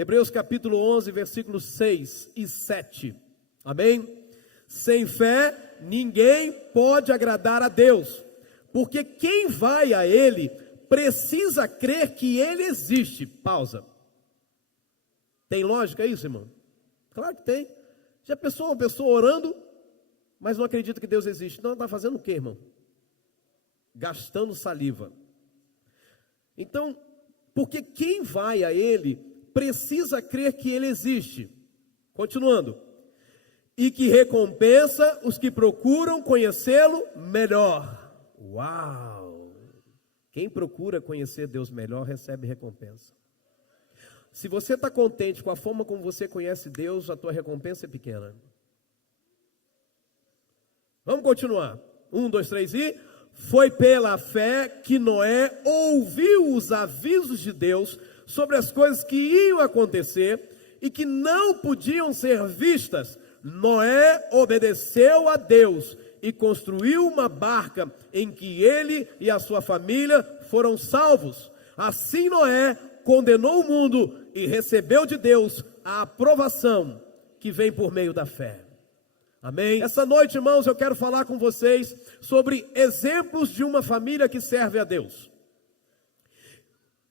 Hebreus capítulo 11, versículos 6 e 7. Amém? Sem fé, ninguém pode agradar a Deus, porque quem vai a Ele precisa crer que Ele existe. Pausa. Tem lógica isso, irmão? Claro que tem. Já pensou uma pessoa orando, mas não acredita que Deus existe? Não, está fazendo o quê, irmão? Gastando saliva. Então, porque quem vai a Ele precisa crer que Ele existe. Continuando. E que recompensa os que procuram conhecê-lo melhor. Uau! Quem procura conhecer Deus melhor recebe recompensa. Se você está contente com a forma como você conhece Deus, a tua recompensa é pequena. Vamos continuar. 1, 2, 3 e... Foi pela fé que Noé ouviu os avisos de Deus sobre as coisas que iam acontecer e que não podiam ser vistas. Noé obedeceu a Deus e construiu uma barca em que ele e a sua família foram salvos. Assim Noé condenou o mundo e recebeu de Deus a aprovação que vem por meio da fé. Amém? Essa noite, irmãos, eu quero falar com vocês sobre exemplos de uma família que serve a Deus.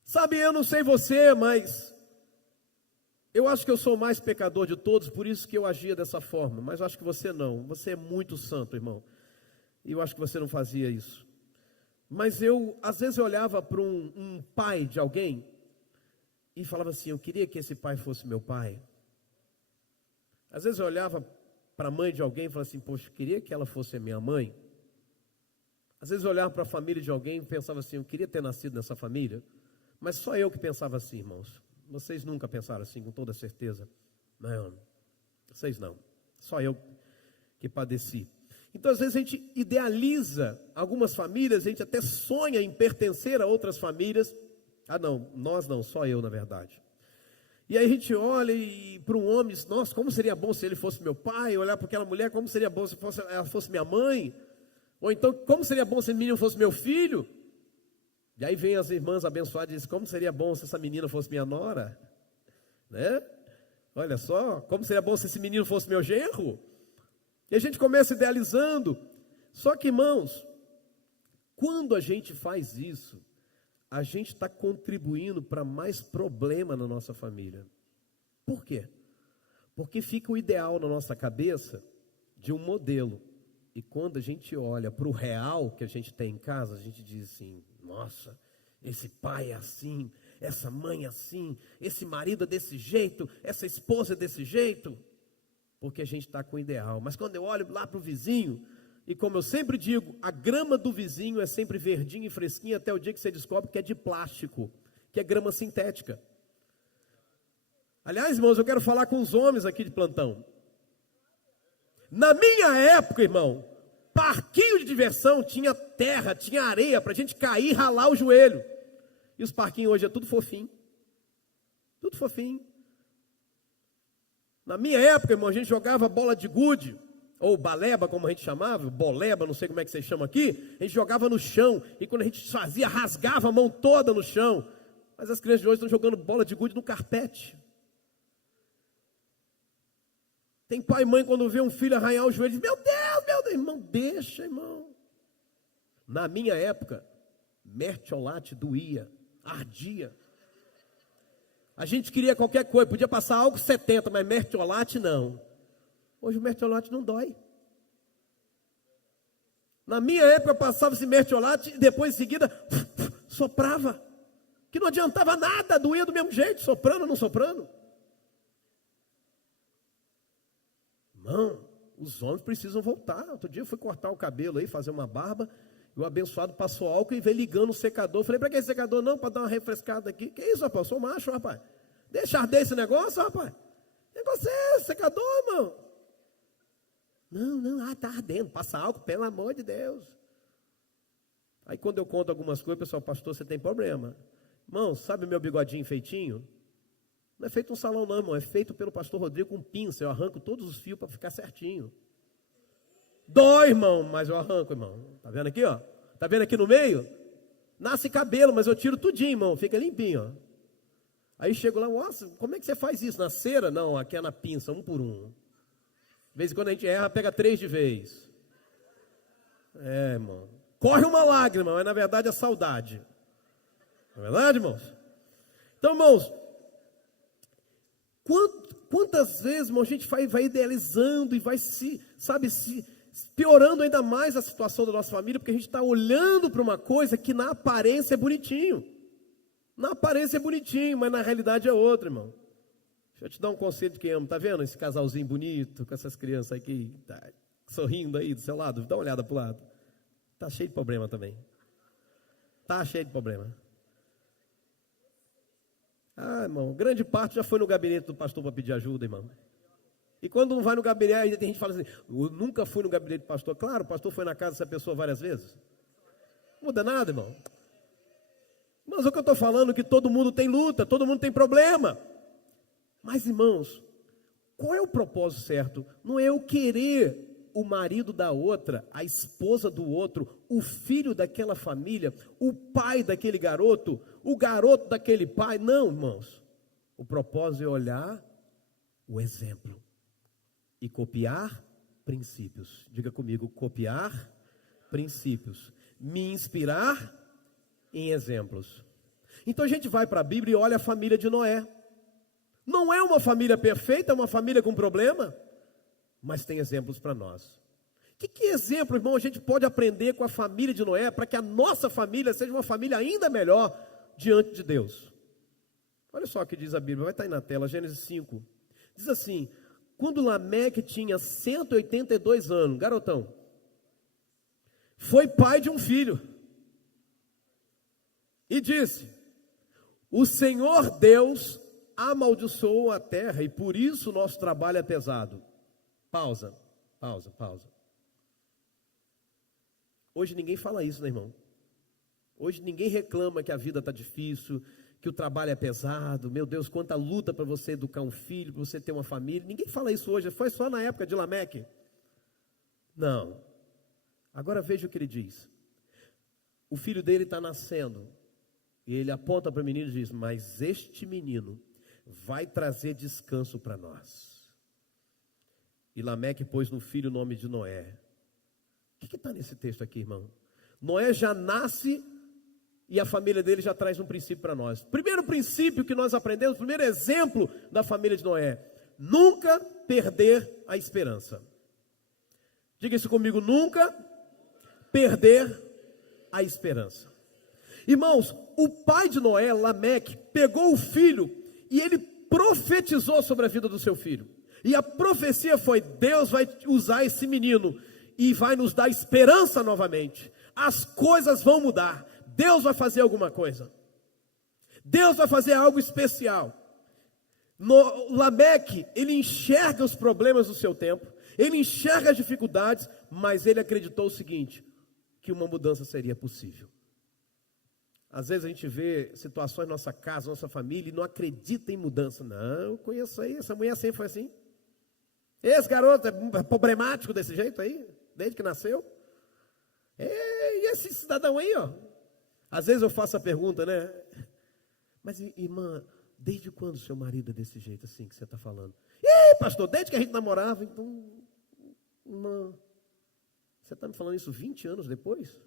Sabe, eu não sei você, mas eu acho que eu sou o mais pecador de todos, por isso que eu agia dessa forma. Mas eu acho que você não, você é muito santo, irmão. E eu acho que você não fazia isso. Mas às vezes eu olhava para um pai de alguém e falava assim, eu queria que esse pai fosse meu pai. Às vezes eu olhava para a mãe de alguém e falava assim, poxa, eu queria que ela fosse a minha mãe. Às vezes eu olhava para a família de alguém e pensava assim, eu queria ter nascido nessa família. Mas só eu que pensava assim, irmãos. Vocês nunca pensaram assim, com toda certeza. Não, vocês não. Só eu que padeci. Então, às vezes a gente idealiza algumas famílias, a gente até sonha em pertencer a outras famílias. Ah, não, nós não, só eu, na verdade. E aí a gente olha para um homem e diz, nossa, como seria bom se ele fosse meu pai, olhar para aquela mulher, como seria bom se ela fosse minha mãe, ou então, como seria bom se esse menino fosse meu filho? E aí vem as irmãs abençoadas e dizem, como seria bom se essa menina fosse minha nora? Né? Olha só, como seria bom se esse menino fosse meu genro? E a gente começa idealizando. Só que, irmãos, quando a gente faz isso, a gente está contribuindo para mais problema na nossa família. Por quê? Porque fica o ideal na nossa cabeça de um modelo. E quando a gente olha para o real que a gente tem em casa, a gente diz assim, nossa, esse pai é assim, essa mãe é assim, esse marido é desse jeito, essa esposa é desse jeito. Porque a gente está com o ideal. Mas quando eu olho lá para o vizinho, e como eu sempre digo, a grama do vizinho é sempre verdinha e fresquinha até o dia que você descobre que é de plástico, que é grama sintética. Aliás, irmãos, eu quero falar com os homens aqui de plantão. Na minha época, irmão, parquinho de diversão tinha terra, tinha areia para a gente cair e ralar o joelho. E os parquinhos hoje é tudo fofinho. Tudo fofinho. Na minha época, irmão, a gente jogava bola de gude, ou baleba, como a gente chamava, boleba, não sei como é que vocês chamam aqui, a gente jogava no chão, e quando a gente fazia, rasgava a mão toda no chão. Mas as crianças de hoje estão jogando bola de gude no carpete. Tem pai e mãe, quando vê um filho arranhar o joelho, diz, meu Deus, irmão, deixa, irmão. Na minha época, mertiolate doía, ardia. A gente queria qualquer coisa, podia passar álcool 70, mas mertiolate não. Hoje o mertiolate não dói. Na minha época passava esse mertiolate e depois em seguida soprava. Que não adiantava nada, doía do mesmo jeito, soprando ou não soprando. Irmão, os homens precisam voltar. Outro dia eu fui cortar o cabelo aí, fazer uma barba, e o abençoado passou álcool e veio ligando o secador. Eu falei, para que secador? Não, para dar uma refrescada aqui. Que isso, rapaz? Eu sou macho, rapaz. Deixa arder esse negócio, rapaz. Que negócio é esse, secador, irmão? Não, tá ardendo. Passa álcool, pelo amor de Deus. Aí quando eu conto algumas coisas, o pessoal, pastor, você tem problema. Irmão, sabe o meu bigodinho feitinho? Não é feito um salão não, irmão. É feito pelo pastor Rodrigo com pinça. Eu arranco todos os fios para ficar certinho. Dói, irmão, mas eu arranco, irmão. Tá vendo aqui, ó? Tá vendo aqui no meio? Nasce cabelo, mas eu tiro tudinho, irmão. Fica limpinho, ó. Aí chego lá, nossa, como é que você faz isso? Na cera? Não, aqui é na pinça, um por um. De vez em quando a gente erra, pega 3 de vez. Irmão. Corre uma lágrima, mas na verdade é saudade. Não é verdade, irmãos? Então, irmãos, quantas vezes, irmão, a gente vai idealizando e vai se piorando ainda mais a situação da nossa família, porque a gente está olhando para uma coisa que na aparência é bonitinho. Na aparência é bonitinho, mas na realidade é outra, irmão. Deixa eu te dar um conselho de quem ama. Está vendo esse casalzinho bonito, com essas crianças aqui, tá sorrindo aí do seu lado? Dá uma olhada para o lado. Está cheio de problema também. Está cheio de problema. Irmão, grande parte já foi no gabinete do pastor para pedir ajuda, irmão. E quando não vai no gabinete, aí tem gente que fala assim, eu nunca fui no gabinete do pastor. Claro, o pastor foi na casa dessa pessoa várias vezes. Não muda nada, irmão. Mas o que eu estou falando é que todo mundo tem luta, todo mundo tem problema. Mas, irmãos, qual é o propósito certo? Não é eu querer o marido da outra, a esposa do outro, o filho daquela família, o pai daquele garoto, o garoto daquele pai. Não, irmãos. O propósito é olhar o exemplo e copiar princípios. Diga comigo, copiar princípios. Me inspirar em exemplos. Então a gente vai para a Bíblia e olha a família de Noé. Não é uma família perfeita, é uma família com problema, mas tem exemplos para nós. Que exemplo, irmão, a gente pode aprender com a família de Noé para que a nossa família seja uma família ainda melhor diante de Deus? Olha só o que diz a Bíblia, vai estar aí na tela, Gênesis 5. Diz assim, quando Lameque tinha 182 anos, garotão, foi pai de um filho. E disse, o Senhor Deus amaldiçoou a terra e por isso o nosso trabalho é pesado. Pausa. Hoje ninguém fala isso, né, irmão? Hoje ninguém reclama que a vida está difícil, que o trabalho é pesado. Meu Deus, quanta luta para você educar um filho, para você ter uma família. Ninguém fala isso hoje, foi só na época de Lameque. Não. Agora veja o que ele diz. O filho dele está nascendo. E ele aponta para o menino e diz, mas este menino vai trazer descanso para nós. E Lameque pôs no filho o nome de Noé. O que está nesse texto aqui, irmão? Noé já nasce e a família dele já traz um princípio para nós. Primeiro princípio que nós aprendemos, primeiro exemplo da família de Noé: nunca perder a esperança. Diga isso comigo, nunca perder a esperança. Irmãos, o pai de Noé, Lameque, pegou o filho e ele profetizou sobre a vida do seu filho. E a profecia foi, Deus vai usar esse menino e vai nos dar esperança novamente. As coisas vão mudar. Deus vai fazer alguma coisa. Deus vai fazer algo especial. Lameque, ele enxerga os problemas do seu tempo, ele enxerga as dificuldades, mas ele acreditou o seguinte, que uma mudança seria possível. Às vezes a gente vê situações na nossa casa, nossa família, e não acredita em mudança. Não, eu conheço aí, essa mulher sempre foi assim. Esse garoto é problemático desse jeito aí, desde que nasceu. E esse cidadão aí, ó. Às vezes eu faço a pergunta, né? Mas irmã, desde quando seu marido é desse jeito assim que você está falando? Pastor, desde que a gente namorava, então... Não. Você está me falando isso 20 anos depois?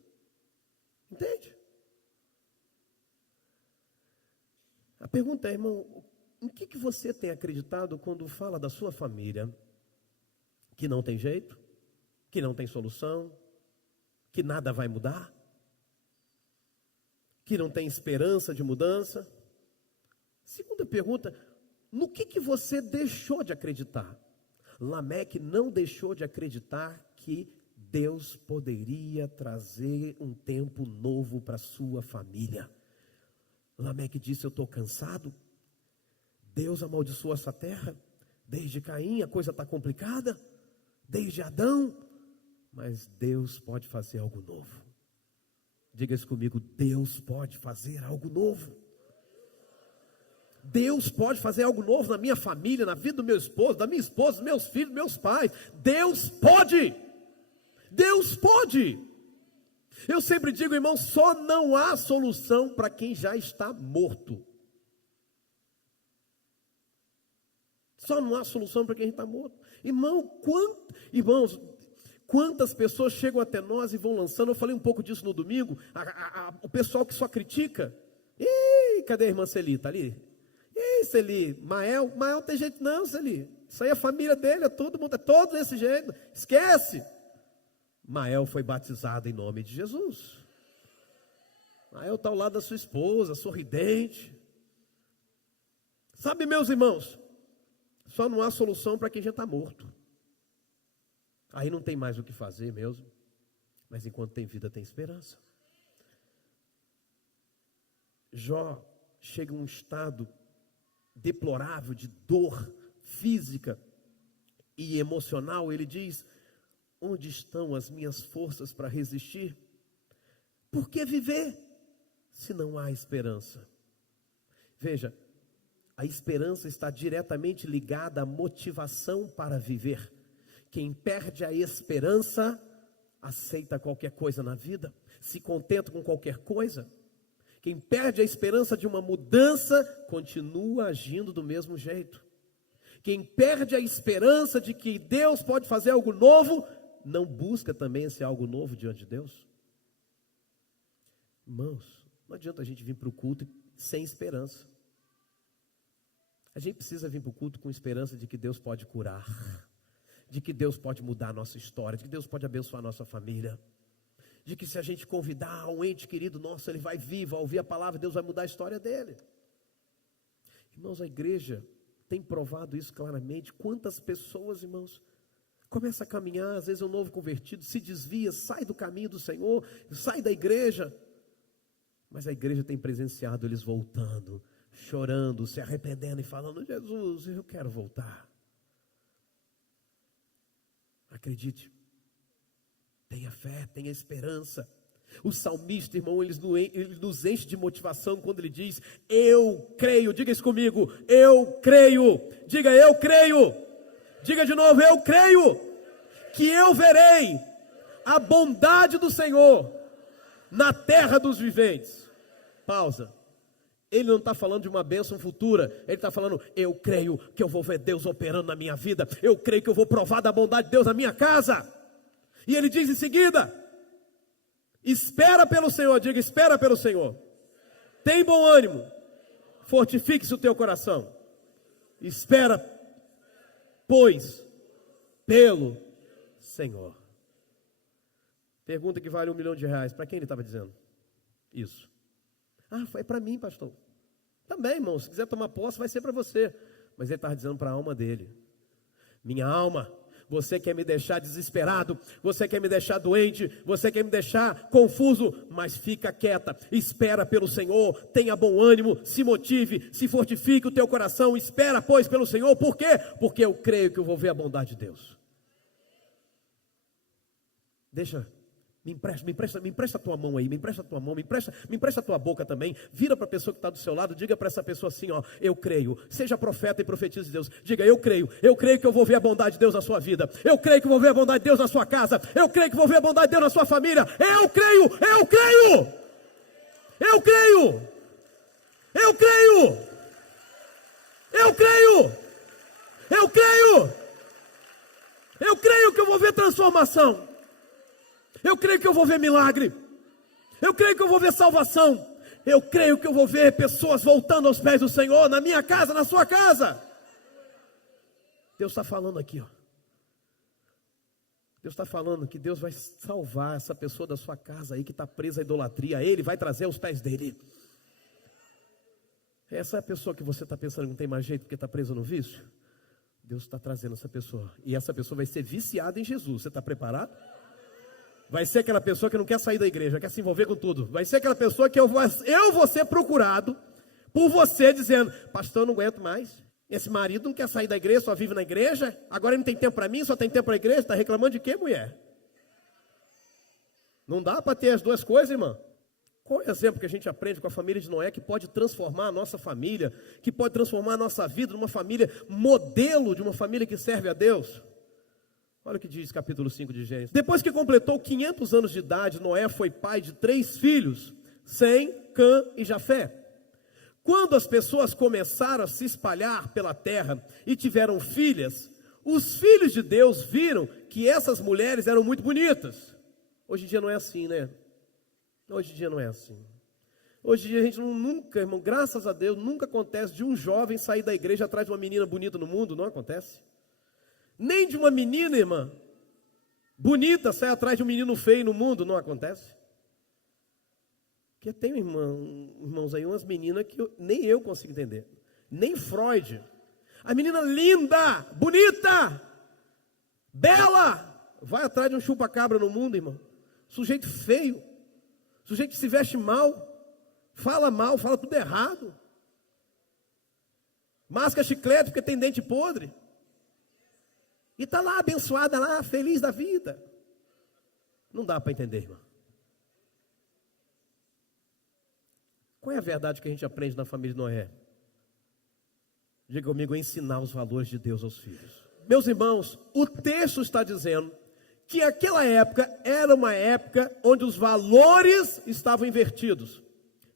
Entende? A pergunta é, irmão, em que você tem acreditado quando fala da sua família? Que não tem jeito? Que não tem solução? Que nada vai mudar? Que não tem esperança de mudança? Segunda pergunta, no que você deixou de acreditar? Lameque não deixou de acreditar que Deus poderia trazer um tempo novo para a sua família. Lameque disse, eu estou cansado. Deus amaldiçoou essa terra. Desde Caim a coisa está complicada. Desde Adão. Mas Deus pode fazer algo novo. Diga isso comigo, Deus pode fazer algo novo. Deus pode fazer algo novo na minha família, na vida do meu esposo, da minha esposa, dos meus filhos, dos meus pais. Deus pode. Deus pode. Eu sempre digo, irmão, só não há solução para quem já está morto. Só não há solução para quem está morto. Irmãos, quantas pessoas chegam até nós e vão lançando, eu falei um pouco disso no domingo, o pessoal que só critica. Ih, cadê a irmã Celi? Está ali? Ih, Celi, Mael tem jeito não, Celi. Isso aí é a família dele, é todo mundo, é todo desse jeito. Esquece. Mael foi batizado em nome de Jesus. Mael está ao lado da sua esposa, sorridente. Sabe, meus irmãos, só não há solução para quem já está morto. Aí não tem mais o que fazer mesmo. Mas enquanto tem vida, tem esperança. Jó chega a um estado deplorável de dor física e emocional. Ele diz: onde estão as minhas forças para resistir? Por que viver se não há esperança? Veja, a esperança está diretamente ligada à motivação para viver. Quem perde a esperança aceita qualquer coisa na vida, se contenta com qualquer coisa. Quem perde a esperança de uma mudança, continua agindo do mesmo jeito. Quem perde a esperança de que Deus pode fazer algo novo, não busca também esse algo novo diante de Deus. Irmãos, não adianta a gente vir para o culto sem esperança. A gente precisa vir para o culto com esperança de que Deus pode curar, de que Deus pode mudar a nossa história, de que Deus pode abençoar a nossa família, de que se a gente convidar um ente querido nosso, ele vai vir, vai ouvir a palavra, Deus vai mudar a história dele. Irmãos, a igreja tem provado isso claramente. Quantas pessoas, irmãos, começa a caminhar, às vezes é um novo convertido, se desvia, sai do caminho do Senhor, sai da igreja, mas a igreja tem presenciado eles voltando, chorando, se arrependendo e falando: Jesus, eu quero voltar. Acredite, tenha fé, tenha esperança. O salmista, irmão, ele nos enche de motivação quando ele diz: eu creio. Diga isso comigo: eu creio. Diga: eu creio. Diga de novo: eu creio que eu verei a bondade do Senhor na terra dos viventes. Pausa. Ele não está falando de uma bênção futura. Ele está falando: eu creio que eu vou ver Deus operando na minha vida. Eu creio que eu vou provar da bondade de Deus na minha casa. E ele diz em seguida: espera pelo Senhor. Diga: espera pelo Senhor. Tem bom ânimo. Fortifique-se o teu coração. Espera, pois, pelo Senhor. Pergunta que vale R$1 milhão. Para quem ele estava dizendo isso? Ah, foi para mim, pastor. Também, irmão, se quiser tomar posse, vai ser para você. Mas ele estava dizendo para a alma dele: minha alma, você quer me deixar desesperado, você quer me deixar doente, você quer me deixar confuso, mas fica quieta, espera pelo Senhor, tenha bom ânimo, se motive, se fortifique o teu coração, espera, pois, pelo Senhor. Por quê? Porque eu creio que eu vou ver a bondade de Deus. Me empresta a tua mão aí, me empresta a tua mão, me empresta a tua boca também. Vira para a pessoa que está do seu lado, diga para essa pessoa assim, ó: eu creio. Seja profeta e profetiza de Deus. Diga: eu creio que eu vou ver a bondade de Deus na sua vida. Eu creio que vou ver a bondade de Deus na sua casa. Eu creio que vou ver a bondade de Deus na sua família. Eu creio. Eu creio. Eu creio. Eu creio. Eu creio. Eu creio. Eu creio que eu vou ver transformação. Eu creio que eu vou ver milagre. Eu creio que eu vou ver salvação. Eu creio que eu vou ver pessoas voltando aos pés do Senhor, na minha casa, na sua casa. Deus está falando aqui, ó. Deus está falando que Deus vai salvar essa pessoa da sua casa aí que está presa à idolatria. Ele vai trazer aos pés dele. Essa é a pessoa que você está pensando que não tem mais jeito porque está presa no vício. Deus está trazendo essa pessoa. E essa pessoa vai ser viciada em Jesus. Você está preparado? Vai ser aquela pessoa que não quer sair da igreja, quer se envolver com tudo. Vai ser aquela pessoa que eu vou ser procurado por você dizendo: pastor, eu não aguento mais. Esse marido não quer sair da igreja, só vive na igreja. Agora ele não tem tempo para mim, só tem tempo para a igreja. Está reclamando de quê, mulher? Não dá para ter as duas coisas, irmã. Qual é o exemplo que a gente aprende com a família de Noé, que pode transformar a nossa família, que pode transformar a nossa vida numa família modelo de uma família que serve a Deus? Olha o que diz capítulo 5 de Gênesis. Depois que completou 500 anos de idade, Noé foi pai de 3 filhos, Sem, Cã e Jafé. Quando as pessoas começaram a se espalhar pela terra e tiveram filhas, os filhos de Deus viram que essas mulheres eram muito bonitas. Hoje em dia não é assim, né? Hoje em dia não é assim. Hoje em dia a gente nunca, irmão, graças a Deus, nunca acontece de um jovem sair da igreja atrás de uma menina bonita no mundo, não acontece. Nem de uma menina, irmã, bonita sair atrás de um menino feio no mundo, não acontece. Porque tem, irmãos aí, umas meninas que nem eu consigo entender. Nem Freud. A menina linda, bonita, bela, vai atrás de um chupa-cabra no mundo, irmão. Sujeito feio, sujeito que se veste mal, fala tudo errado. Masca chiclete porque tem dente podre. E está lá abençoada, lá, feliz da vida. Não dá para entender, irmão. Qual é a verdade que a gente aprende na família de Noé? Diga comigo, ensinar os valores de Deus aos filhos. Meus irmãos, o texto está dizendo que aquela época era uma época onde os valores estavam invertidos.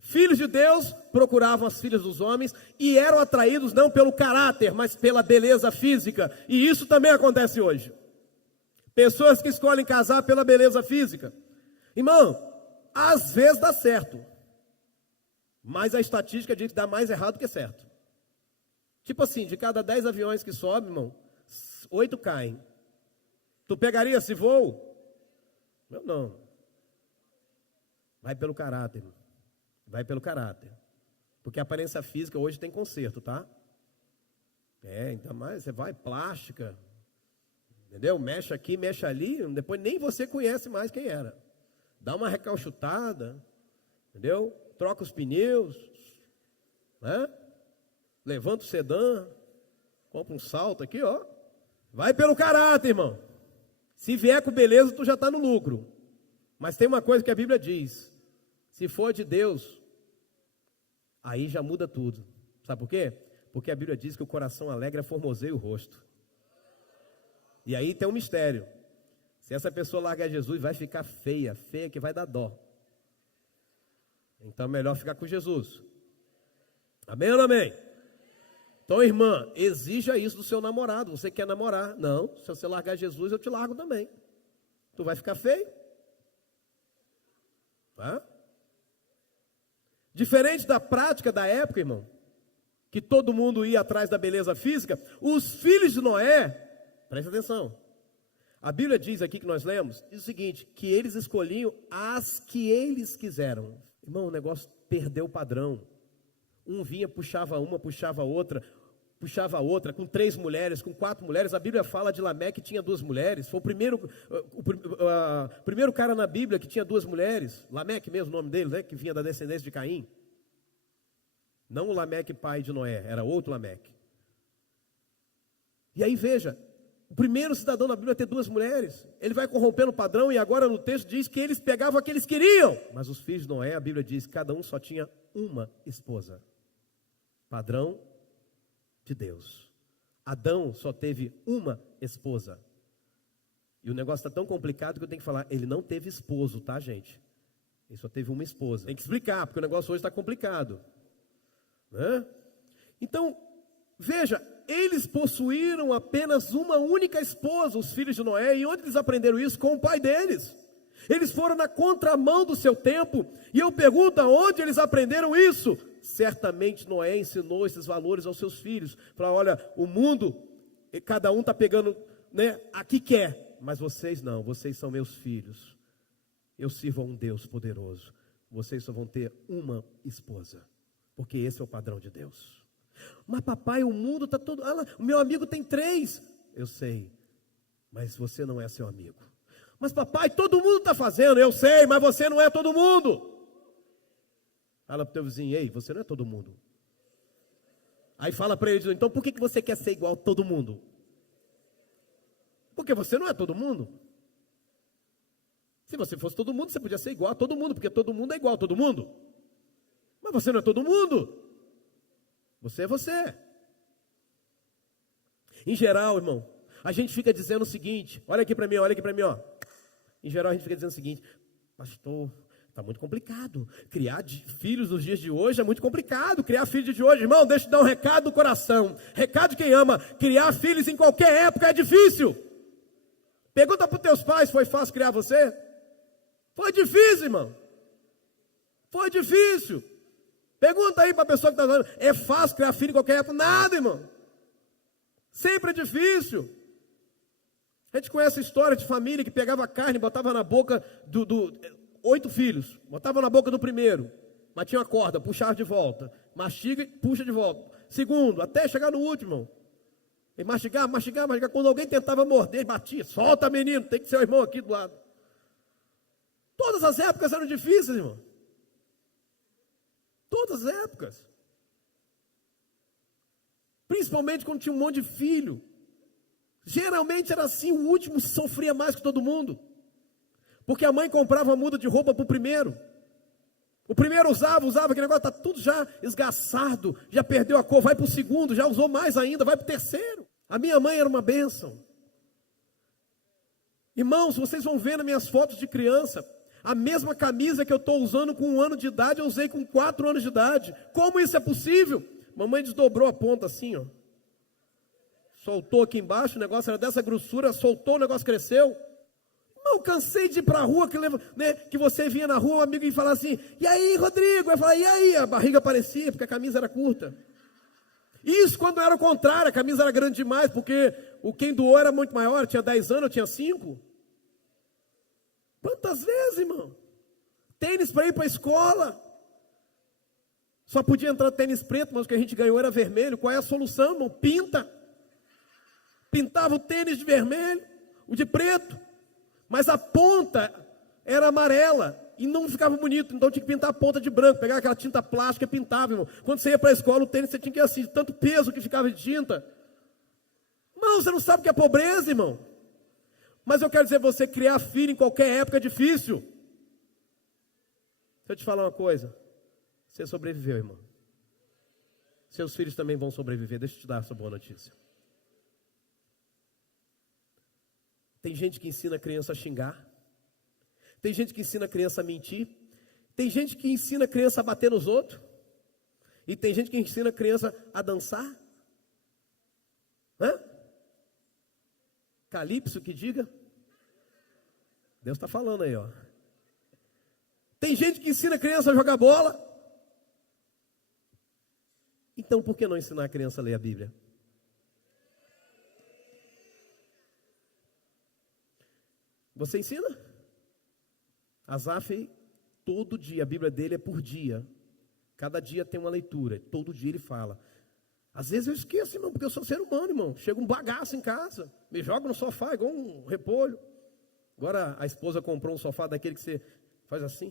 Filhos de Deus procuravam as filhas dos homens e eram atraídos não pelo caráter, mas pela beleza física. E isso também acontece hoje. Pessoas que escolhem casar pela beleza física. Irmão, às vezes dá certo. Mas a estatística diz que dá mais errado que certo. Tipo assim, de cada 10 aviões que sobem, irmão, 8 caem. Tu pegaria esse voo? Eu não. Vai pelo caráter, irmão. Vai pelo caráter. Porque a aparência física hoje tem conserto, tá? Ainda mais, você vai, plástica. Entendeu? Mexe aqui, mexe ali, depois nem você conhece mais quem era. Dá uma recalchutada, entendeu? Troca os pneus, né? Levanta o sedã, compra um salto aqui, ó. Vai pelo caráter, irmão. Se vier com beleza, tu já está no lucro. Mas tem uma coisa que a Bíblia diz: se for de Deus, aí já muda tudo. Sabe por quê? Porque a Bíblia diz que o coração alegre formoseia o rosto. E aí tem um mistério. Se essa pessoa largar Jesus, vai ficar feia, feia que vai dar dó. Então é melhor ficar com Jesus. Amém ou não amém? Então, irmã, exija isso do seu namorado. Você quer namorar? Não, se você largar Jesus, eu te largo também. Tu vai ficar feio. Tá? Diferente da prática da época, irmão, que todo mundo ia atrás da beleza física, os filhos de Noé, presta atenção, a Bíblia diz aqui que nós lemos, diz o seguinte, que eles escolhiam as que eles quiseram. Irmão, o negócio perdeu o padrão. Um vinha, puxava uma, puxava outra, com 3 mulheres, com 4 mulheres. A Bíblia fala de Lameque que tinha 2 mulheres. Foi o primeiro cara na Bíblia que tinha 2 mulheres. Lameque mesmo, o nome dele, né? Que vinha da descendência de Caim. Não o Lameque pai de Noé, era outro Lameque. E aí veja, o primeiro cidadão na Bíblia a ter 2 mulheres. Ele vai corrompendo o padrão e agora no texto diz que eles pegavam o que eles queriam. Mas os filhos de Noé, a Bíblia diz que cada um só tinha uma esposa. Padrão de Deus. Adão só teve uma esposa. E o negócio está tão complicado que eu tenho que falar, ele não teve esposo, tá, gente? Ele só teve uma esposa. Tem que explicar, porque o negócio hoje está complicado. Né? Então, veja, eles possuíram apenas uma única esposa, os filhos de Noé, e onde eles aprenderam isso? Com o pai deles. Eles foram na contramão do seu tempo, e eu pergunto aonde eles aprenderam isso? Certamente Noé ensinou esses valores aos seus filhos. Para olha, o mundo, cada um está pegando, né, a que quer. Mas vocês não, vocês são meus filhos. Eu sirvo a um Deus poderoso. Vocês só vão ter uma esposa. Porque esse é o padrão de Deus. Mas papai, o mundo está todo... o meu amigo tem 3. Eu sei, mas você não é seu amigo. Mas papai, todo mundo está fazendo. Eu sei, mas você não é todo mundo. Fala para o teu vizinho, ei, você não é todo mundo. Aí fala para ele, então por que você quer ser igual a todo mundo? Porque você não é todo mundo. Se você fosse todo mundo, você podia ser igual a todo mundo, porque todo mundo é igual a todo mundo. Mas você não é todo mundo. Você é você. Em geral, irmão, a gente fica dizendo o seguinte, olha aqui para mim, ó. Em geral a gente fica dizendo o seguinte, pastor, Está muito complicado. Criar filhos nos dias de hoje é muito complicado. Criar filhos de hoje, irmão, deixa eu dar um recado do coração. Recado de quem ama. Criar filhos em qualquer época é difícil. Pergunta para os teus pais, foi fácil criar você? Foi difícil, irmão. Foi difícil. Pergunta aí para a pessoa que está falando, é fácil criar filho em qualquer época? Nada, irmão. Sempre é difícil. A gente conhece a história de família que pegava carne e botava na boca 8 filhos. Botava na boca do primeiro. Mas tinha uma corda, puxava de volta. Mastiga e puxa de volta. Segundo, até chegar no último. E mastigava. Quando alguém tentava morder, batia. Solta, menino, tem que ser o irmão aqui do lado. Todas as épocas eram difíceis, irmão. Todas as épocas. Principalmente quando tinha um monte de filho. Geralmente era assim, o último sofria mais que todo mundo. Porque a mãe comprava uma muda de roupa para o primeiro. O primeiro usava, aquele negócio está tudo já esgaçado, já perdeu a cor, vai para o segundo, já usou mais ainda, vai para o terceiro. A minha mãe era uma bênção. Irmãos, vocês vão ver nas minhas fotos de criança, a mesma camisa que eu estou usando com 1 ano de idade, eu usei com 4 anos de idade. Como isso é possível? Mamãe desdobrou a ponta assim, ó. Soltou aqui embaixo, o negócio era dessa grossura, soltou, o negócio cresceu. Eu cansei de ir para a rua, que você vinha na rua, um amigo ia falar assim, e aí, Rodrigo? Eu falava, e aí? A barriga aparecia, porque a camisa era curta. Isso quando era o contrário, a camisa era grande demais, porque quem doou era muito maior, eu tinha 10 anos, eu tinha 5. Quantas vezes, irmão? Tênis para ir para a escola. Só podia entrar tênis preto, mas o que a gente ganhou era vermelho. Qual é a solução, irmão? Pinta. Pintava o tênis de vermelho, o de preto. Mas a ponta era amarela e não ficava bonito, então tinha que pintar a ponta de branco, pegar aquela tinta plástica e pintava, irmão. Quando você ia para a escola, o tênis você tinha que ir assim, de tanto peso que ficava de tinta. Não, você não sabe o que é pobreza, irmão. Mas eu quero dizer, você criar filho em qualquer época é difícil. Deixa eu te falar uma coisa, você sobreviveu, irmão. Seus filhos também vão sobreviver, deixa eu te dar essa boa notícia. Tem gente que ensina a criança a xingar. Tem gente que ensina a criança a mentir. Tem gente que ensina a criança a bater nos outros. E tem gente que ensina a criança a dançar. Hã? Calypso que diga. Deus está falando aí, ó. Tem gente que ensina a criança a jogar bola. Então por que não ensinar a criança a ler a Bíblia? Você ensina? Asaf, todo dia, a Bíblia dele é por dia. Cada dia tem uma leitura, todo dia ele fala. Às vezes eu esqueço, irmão, porque eu sou ser humano, irmão. Chega um bagaço em casa, me joga no sofá igual um repolho. Agora a esposa comprou um sofá daquele que você faz assim.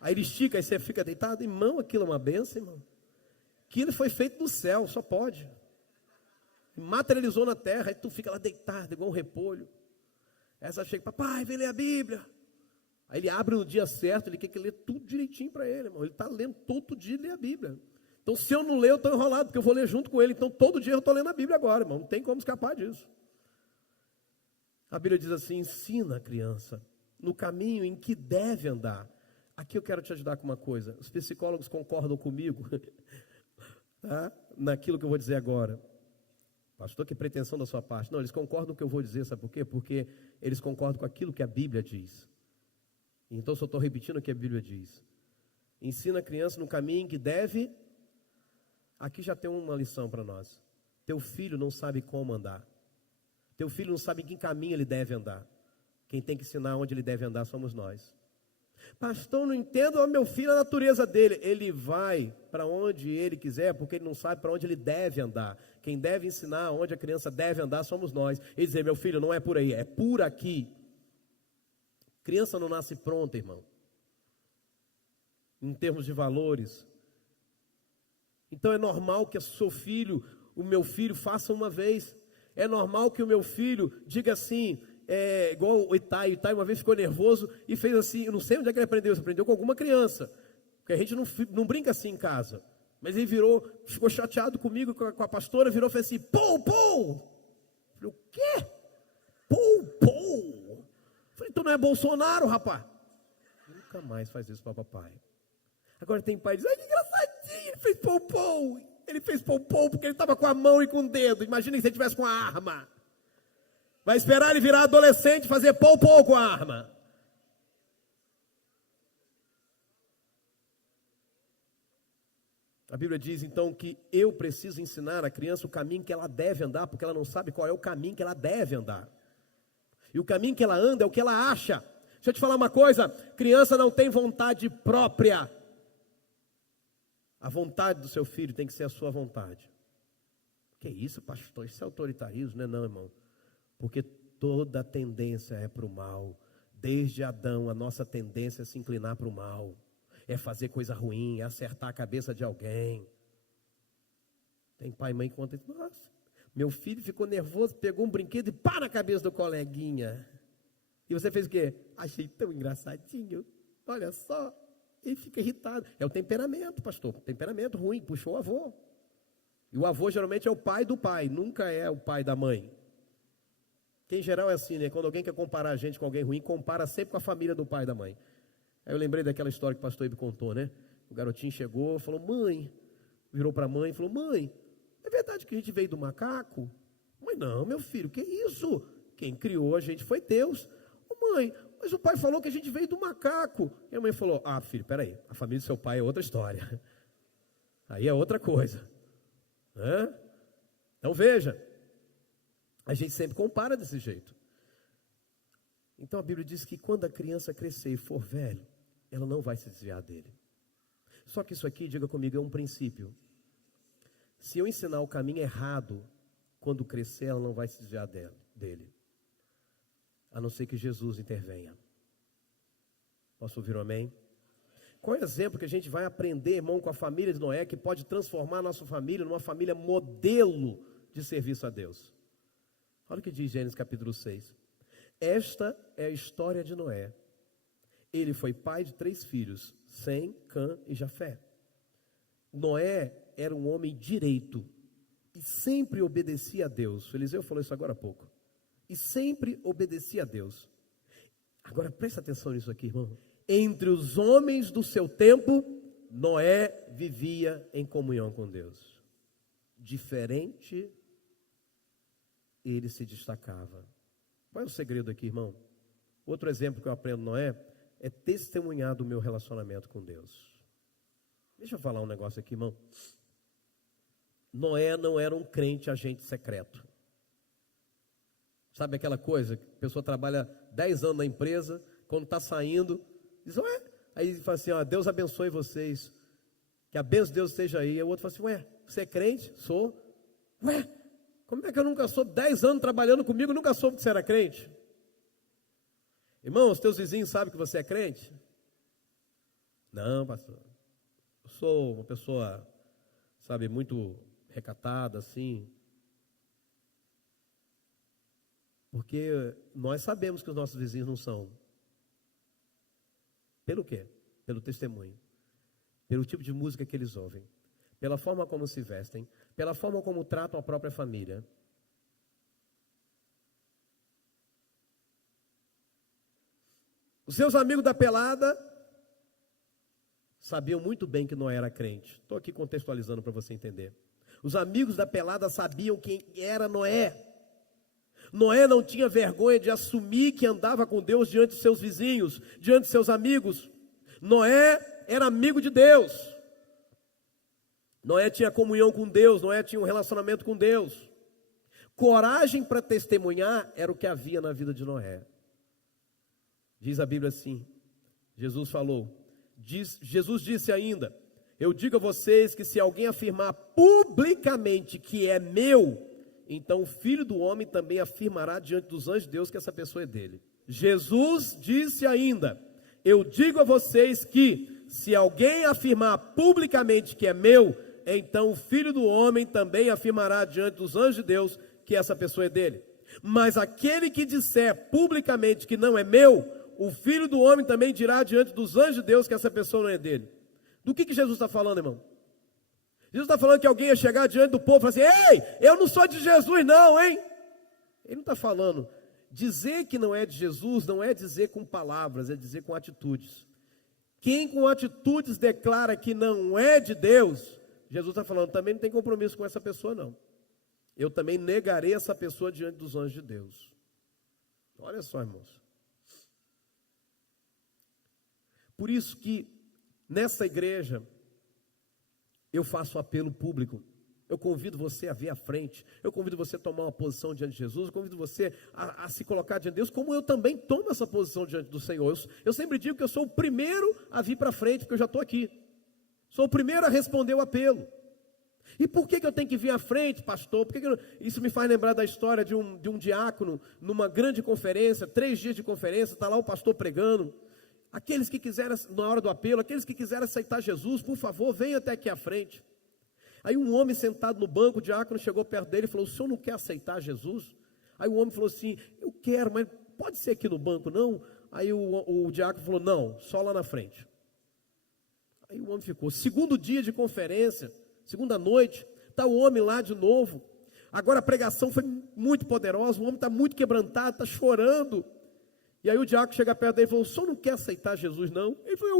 Aí ele estica, aí você fica deitado. Irmão, aquilo é uma benção, irmão. Aquilo foi feito do céu, só pode. Materializou na terra, aí tu fica lá deitado igual um repolho. Essa chega, papai, vem ler a Bíblia. Aí ele abre no dia certo, ele quer que lê tudo direitinho para ele, irmão. Ele está lendo todo dia, lê a Bíblia. Então se eu não ler, eu estou enrolado, porque eu vou ler junto com ele. Então todo dia eu estou lendo a Bíblia agora, irmão. Não tem como escapar disso. A Bíblia diz assim, ensina a criança no caminho em que deve andar. Aqui eu quero te ajudar com uma coisa. Os psicólogos concordam comigo, tá? Naquilo que eu vou dizer agora. Pastor, que pretensão da sua parte. Não, eles concordam com o que eu vou dizer, sabe por quê? Porque eles concordam com aquilo que a Bíblia diz. Então, só estou repetindo o que a Bíblia diz. Ensina a criança no caminho que deve. Aqui já tem uma lição para nós. Teu filho não sabe como andar. Teu filho não sabe em que caminho ele deve andar. Quem tem que ensinar onde ele deve andar somos nós. Pastor, não entendo o meu filho, a natureza dele. Ele vai para onde ele quiser, porque ele não sabe para onde ele deve andar. Quem deve ensinar onde a criança deve andar somos nós. Ele dizer, meu filho, não é por aí, é por aqui. Criança não nasce pronta, irmão. Em termos de valores. Então é normal que o meu filho faça uma vez. É normal que o meu filho diga assim, igual o Itai uma vez ficou nervoso e fez assim, eu não sei onde é que ele aprendeu, ele aprendeu com alguma criança, porque a gente não brinca assim em casa, mas ele ficou chateado comigo, com a pastora, virou e fez assim, pou, pou, eu falei, o quê? Pou, pou, eu falei, tu não é Bolsonaro, rapaz, nunca mais faz isso para papai. Agora tem pai que diz, ai, que engraçadinho, ele fez poupom. Ele fez poupom porque ele estava com a mão e com o dedo. Imagina se ele tivesse com a arma. Vai esperar ele virar adolescente e fazer poupom com a arma. A Bíblia diz então que eu preciso ensinar a criança o caminho que ela deve andar, porque ela não sabe qual é o caminho que ela deve andar. E o caminho que ela anda é o que ela acha. Deixa eu te falar uma coisa, criança não tem vontade própria. A vontade do seu filho tem que ser a sua vontade. Que isso, pastor? Isso é autoritarismo, não é não, irmão? Porque toda tendência é para o mal. Desde Adão, a nossa tendência é se inclinar para o mal. É fazer coisa ruim, é acertar a cabeça de alguém. Tem pai e mãe que contam, nossa, meu filho ficou nervoso, pegou um brinquedo e pá na cabeça do coleguinha. E você fez o quê? Achei tão engraçadinho, olha só. Ele fica irritado. É o temperamento, pastor, temperamento ruim, puxou o avô. E o avô geralmente é o pai do pai, nunca é o pai da mãe. Que em geral é assim, né? Quando alguém quer comparar a gente com alguém ruim, compara sempre com a família do pai e da mãe. Aí eu lembrei daquela história que o pastor Ibe contou, né? O garotinho chegou, falou, mãe, virou para a mãe e falou, mãe, é verdade que a gente veio do macaco? Mãe, não, meu filho, que isso? Quem criou a gente foi Deus. Ô, mãe, mas o pai falou que a gente veio do macaco. E a mãe falou, ah, filho, peraí, a família do seu pai é outra história. Aí é outra coisa. Né? Então veja, a gente sempre compara desse jeito. Então a Bíblia diz que quando a criança crescer e for velho, ela não vai se desviar dele. Só que isso aqui, diga comigo, é um princípio. Se eu ensinar o caminho errado, quando crescer, ela não vai se desviar dele. A não ser que Jesus intervenha. Posso ouvir um amém? Qual é o exemplo que a gente vai aprender, irmão, com a família de Noé, que pode transformar a nossa família numa família modelo de serviço a Deus? Olha o que diz Gênesis capítulo 6. Esta é a história de Noé. Ele foi pai de 3 filhos, Sem, Cã e Jafé. Noé era um homem direito e sempre obedecia a Deus. O Eliseu falou isso agora há pouco. E sempre obedecia a Deus. Agora presta atenção nisso aqui, irmão. Entre os homens do seu tempo, Noé vivia em comunhão com Deus. Diferente, ele se destacava. Qual é o segredo aqui, irmão? Outro exemplo que eu aprendo Noé é testemunhar do meu relacionamento com Deus. Deixa eu falar um negócio aqui, irmão. Noé não era um crente agente secreto. Sabe aquela coisa, que a pessoa trabalha 10 anos na empresa, quando está saindo, diz, ué, aí fala assim, ó, Deus abençoe vocês, que a bênção de Deus esteja aí. Aí o outro fala assim, ué, você é crente? Sou. Ué, como é que eu nunca soube, 10 anos trabalhando comigo, nunca soube que você era crente? Irmão, os teus vizinhos sabem que você é crente? Não, pastor, eu sou uma pessoa, sabe, muito recatada, assim. Porque nós sabemos que os nossos vizinhos não são. Pelo quê? Pelo testemunho. Pelo tipo de música que eles ouvem. Pela forma como se vestem. Pela forma como tratam a própria família. Os seus amigos da pelada sabiam muito bem que Noé era crente. Estou aqui contextualizando para você entender. Os amigos da pelada sabiam quem era Noé. Noé não tinha vergonha de assumir que andava com Deus diante de seus vizinhos, diante de seus amigos. Noé era amigo de Deus. Noé tinha comunhão com Deus, Noé tinha um relacionamento com Deus. Coragem para testemunhar era o que havia na vida de Noé. Diz a Bíblia assim, Jesus falou, Jesus disse ainda, eu digo a vocês que se alguém afirmar publicamente que é meu, então o Filho do Homem também afirmará diante dos anjos de Deus que essa pessoa é dele. Jesus disse ainda, eu digo a vocês que se alguém afirmar publicamente que é meu, então o Filho do Homem também afirmará diante dos anjos de Deus que essa pessoa é dele. Mas aquele que disser publicamente que não é meu, o Filho do Homem também dirá diante dos anjos de Deus que essa pessoa não é dele. Do que Jesus está falando, irmão? Jesus está falando que alguém ia chegar diante do povo e falar assim, ei, eu não sou de Jesus não, hein? Ele não está falando. Dizer que não é de Jesus não é dizer com palavras, é dizer com atitudes. Quem com atitudes declara que não é de Deus, Jesus está falando, também não tem compromisso com essa pessoa não. Eu também negarei essa pessoa diante dos anjos de Deus. Olha só, irmãos. Por isso que nessa igreja eu faço apelo público. Eu convido você a vir à frente. Eu convido você a tomar uma posição diante de Jesus. Eu convido você a se colocar diante de Deus, como eu também tomo essa posição diante do Senhor. Eu sempre digo que eu sou o primeiro a vir para frente, porque eu já estou aqui. Sou o primeiro a responder o apelo. E por que eu tenho que vir à frente, pastor? Isso me faz lembrar da história de um diácono, numa grande conferência, 3 dias de conferência, está lá o pastor pregando. Aqueles que quiserem, na hora do apelo, aqueles que quiserem aceitar Jesus, por favor, venham até aqui à frente. Aí um homem sentado no banco, o diácono chegou perto dele e falou, o senhor não quer aceitar Jesus? Aí o homem falou assim, eu quero, mas pode ser aqui no banco não? Aí o diácono falou, não, só lá na frente. Aí o homem ficou, segundo dia de conferência, segunda noite, está o homem lá de novo. Agora a pregação foi muito poderosa, o homem está muito quebrantado, está chorando. E aí o diácono chega perto dele e falou, o senhor não quer aceitar Jesus não? Ele falou,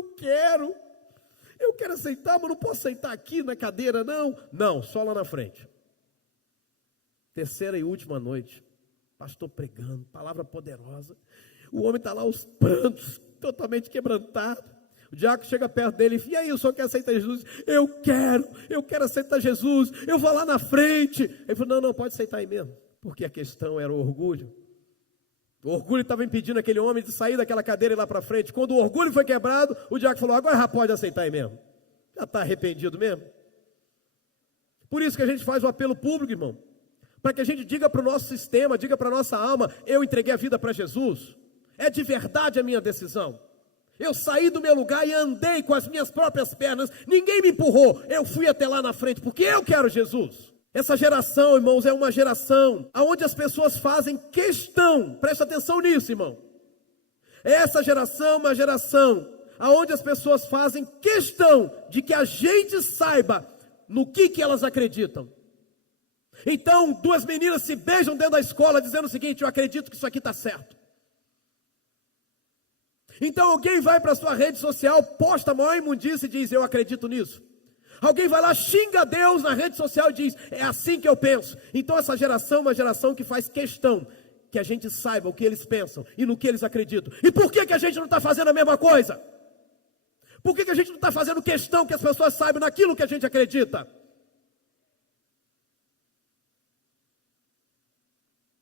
eu quero aceitar, mas não posso aceitar aqui na cadeira não. Não, só lá na frente. Terceira e última noite, pastor pregando, palavra poderosa. O homem está lá aos prantos, totalmente quebrantado. O diácono chega perto dele e fala, e aí, o senhor quer aceitar Jesus? Eu quero aceitar Jesus, eu vou lá na frente. Ele falou, não, pode aceitar aí mesmo. Porque a questão era o orgulho. O orgulho estava impedindo aquele homem de sair daquela cadeira e ir lá para frente. Quando o orgulho foi quebrado, o diácono falou, agora já pode aceitar aí mesmo. Já está arrependido mesmo. Por isso que a gente faz o apelo público, irmão. Para que a gente diga para o nosso sistema, diga para a nossa alma, eu entreguei a vida para Jesus. É de verdade a minha decisão. Eu saí do meu lugar e andei com as minhas próprias pernas. Ninguém me empurrou. Eu fui até lá na frente, porque eu quero Jesus. Essa geração, irmãos, é uma geração onde as pessoas fazem questão, presta atenção nisso, irmão. Essa geração é uma geração onde as pessoas fazem questão de que a gente saiba no que elas acreditam. Então, 2 meninas se beijam dentro da escola dizendo o seguinte, eu acredito que isso aqui está certo. Então alguém vai para a sua rede social, posta a maior imundícia e diz, eu acredito nisso. Alguém vai lá, xinga Deus na rede social e diz, é assim que eu penso. Então essa geração é uma geração que faz questão que a gente saiba o que eles pensam e no que eles acreditam. E por que a gente não está fazendo a mesma coisa? Por que a gente não está fazendo questão que as pessoas saibam naquilo que a gente acredita?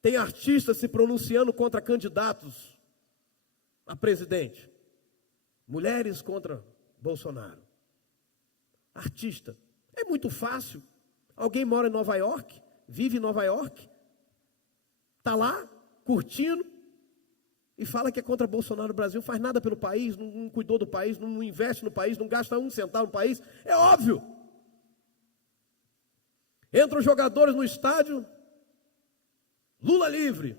Tem artistas se pronunciando contra candidatos a presidente. Mulheres contra Bolsonaro. Artista. É muito fácil. Alguém mora em Nova York, vive em Nova York, está lá, curtindo, e fala que é contra Bolsonaro no Brasil, faz nada pelo país, não cuidou do país, não investe no país, não gasta 1 centavo no país. É óbvio. Entram jogadores no estádio, Lula livre.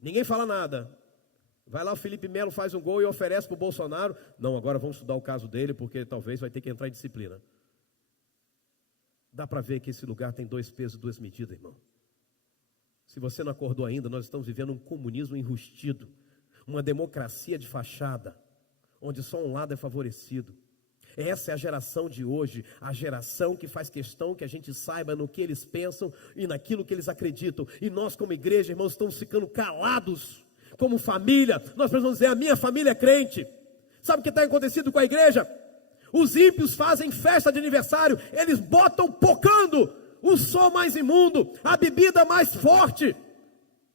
Ninguém fala nada. Vai lá o Felipe Melo, faz um gol e oferece para o Bolsonaro. Não, agora vamos estudar o caso dele, porque talvez vai ter que entrar em disciplina. Dá para ver que esse lugar tem 2 pesos e 2 medidas, irmão. Se você não acordou ainda, nós estamos vivendo um comunismo enrustido. Uma democracia de fachada, onde só um lado é favorecido. Essa é a geração de hoje, a geração que faz questão que a gente saiba no que eles pensam e naquilo que eles acreditam. E nós como igreja, irmãos, estamos ficando calados. Como família, nós precisamos dizer, a minha família é crente. Sabe o que está acontecendo com a igreja? Os ímpios fazem festa de aniversário, eles botam pocando o som mais imundo, a bebida mais forte.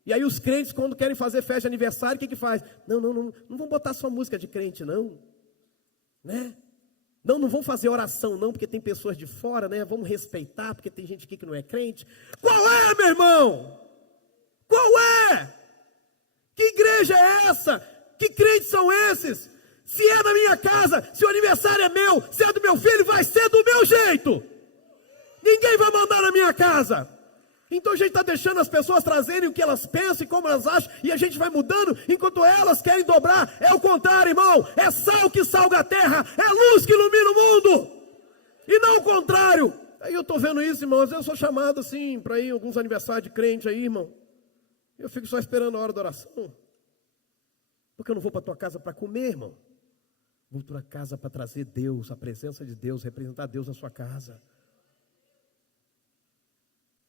E aí os crentes, quando querem fazer festa de aniversário, o que faz? Não vão botar só música de crente não, né? Não vão fazer oração não, porque tem pessoas de fora, né? Vamos respeitar, porque tem gente aqui que não é crente. Qual é, meu irmão? Qual é? Que igreja é essa? Que crentes são esses? Se é da minha casa, se o aniversário é meu, se é do meu filho, vai ser do meu jeito. Ninguém vai mandar na minha casa. Então a gente está deixando as pessoas trazerem o que elas pensam e como elas acham, e a gente vai mudando, enquanto elas querem dobrar. É o contrário, irmão. É sal que salga a terra, é luz que ilumina o mundo, e não o contrário. Aí eu estou vendo isso, irmãos. Eu sou chamado assim, para ir em alguns aniversários de crente aí, irmão. Eu fico só esperando a hora da oração. Porque eu não vou para a tua casa para comer, irmão. Cultura casa para trazer Deus, a presença de Deus, representar Deus na sua casa.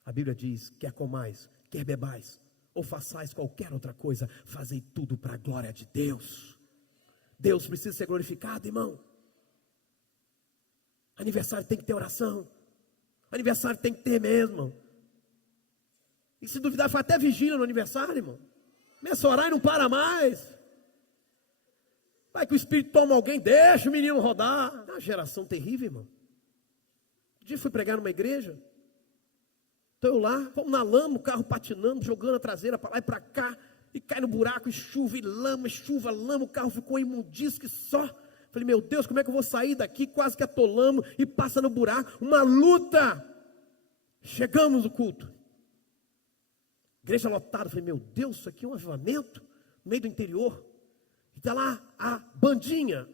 A Bíblia diz, quer comais, quer bebais, ou façais qualquer outra coisa, fazei tudo para a glória de Deus. Deus precisa ser glorificado, irmão. Aniversário tem que ter oração. Aniversário tem que ter mesmo. E se duvidar, faz até vigília no aniversário, irmão. Começa a orar e não para mais. Vai que o Espírito toma alguém, deixa o menino rodar. É uma geração terrível, irmão. Um dia fui pregar numa igreja. Estou eu lá, vamos na lama, o carro patinando, jogando a traseira para lá e para cá. E cai no buraco, e chuva, lama, o carro ficou imundiço que só. Falei, meu Deus, como é que eu vou sair daqui? Quase que atolamos e passa no buraco. Uma luta. Chegamos no culto. Igreja lotada. Falei, meu Deus, isso aqui é um avivamento no meio do interior. E está lá a bandinha,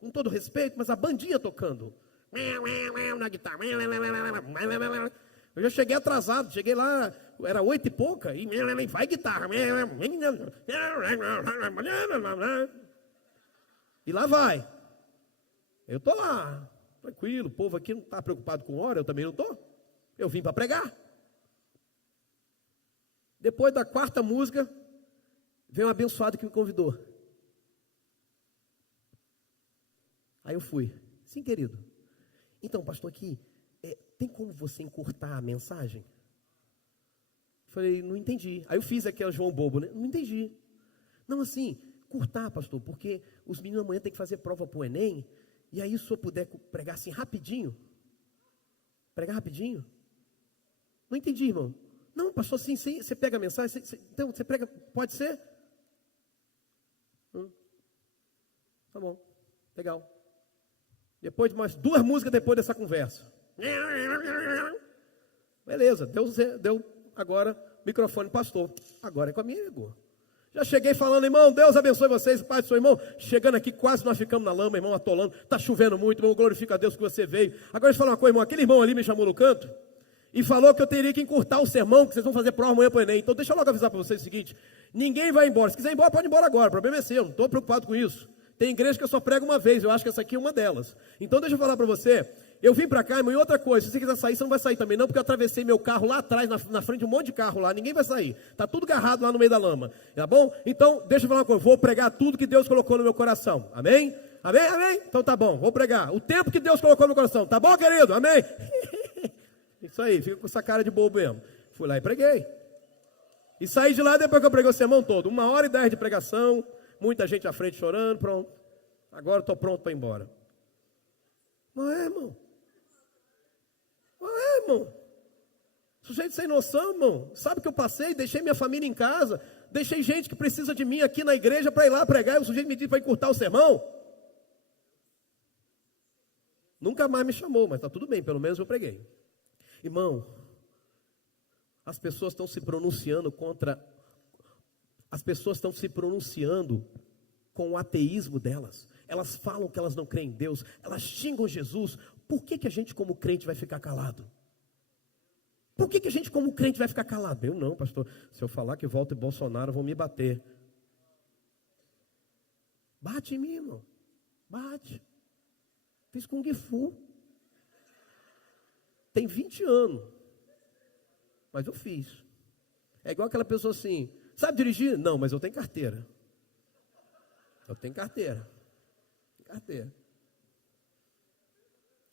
com todo respeito, mas a bandinha tocando. Na guitarra. Eu já cheguei atrasado, cheguei lá, era 8 e pouca, e vai guitarra. E lá vai. Eu estou lá, tranquilo, o povo aqui não está preocupado com hora, eu também não estou. Eu vim para pregar. Depois da 4ª música, veio um abençoado que me convidou. Aí eu fui. Sim, querido. Então, pastor, aqui, tem como você encurtar a mensagem? Falei, não entendi. Aí eu fiz aquela João Bobo, né? Não entendi. Não, assim, curtar, pastor, porque os meninos amanhã têm que fazer prova para o Enem, e aí se o senhor puder pregar assim rapidinho, pregar rapidinho. Não entendi, irmão. Não, pastor, sim, você pega a mensagem, então você prega, pode ser? Tá bom, legal. Depois de mais 2 músicas depois dessa conversa. Beleza, Deus deu agora microfone, pastor. Agora é comigo. Já cheguei falando, irmão, Deus abençoe vocês, pai do seu irmão. Chegando aqui, quase nós ficamos na lama, irmão, atolando. Está chovendo muito, irmão, glorifica a Deus que você veio. Agora deixa eu falar uma coisa, irmão. Aquele irmão ali me chamou no canto e falou que eu teria que encurtar o sermão, que vocês vão fazer prova amanhã para o Enem. Então deixa eu logo avisar para vocês o seguinte: ninguém vai embora. Se quiser ir embora, pode ir embora agora. O problema é seu, não estou preocupado com isso. Tem igreja que eu só prego uma vez, eu acho que essa aqui é uma delas. Então deixa eu falar para você, eu vim para cá, irmão, e outra coisa, se você quiser sair, você não vai sair também não, porque eu atravessei meu carro lá atrás, na frente de um monte de carro lá, ninguém vai sair. Está tudo agarrado lá no meio da lama, tá bom? Então, deixa eu falar uma coisa, vou pregar tudo que Deus colocou no meu coração, amém? Amém, amém? Então tá bom, vou pregar o tempo que Deus colocou no meu coração, tá bom, querido? Amém? Isso aí, fica com essa cara de bobo mesmo. Fui lá e preguei. E saí de lá depois que eu preguei o sermão todo, 1h10 de pregação, muita gente à frente chorando, pronto. Agora estou pronto para ir embora. Não é, irmão? Não é, irmão? Sujeito sem noção, irmão. Sabe o que eu passei? Deixei minha família em casa. Deixei gente que precisa de mim aqui na igreja para ir lá pregar. E o sujeito me disse para encurtar o sermão. Nunca mais me chamou, mas está tudo bem. Pelo menos eu preguei. Irmão, as pessoas estão se pronunciando contra... As pessoas estão se pronunciando com o ateísmo delas. Elas falam que elas não creem em Deus, elas xingam Jesus. Por que a gente como crente vai ficar calado? Por que a gente como crente vai ficar calado? Eu não, pastor, se eu falar que volta e Bolsonaro vão me bater. Bate em mim, irmão, bate. Fiz Kung Fu. Tem 20 anos, mas eu fiz. É igual aquela pessoa assim, sabe dirigir? Não, mas eu tenho carteira. Eu tenho carteira.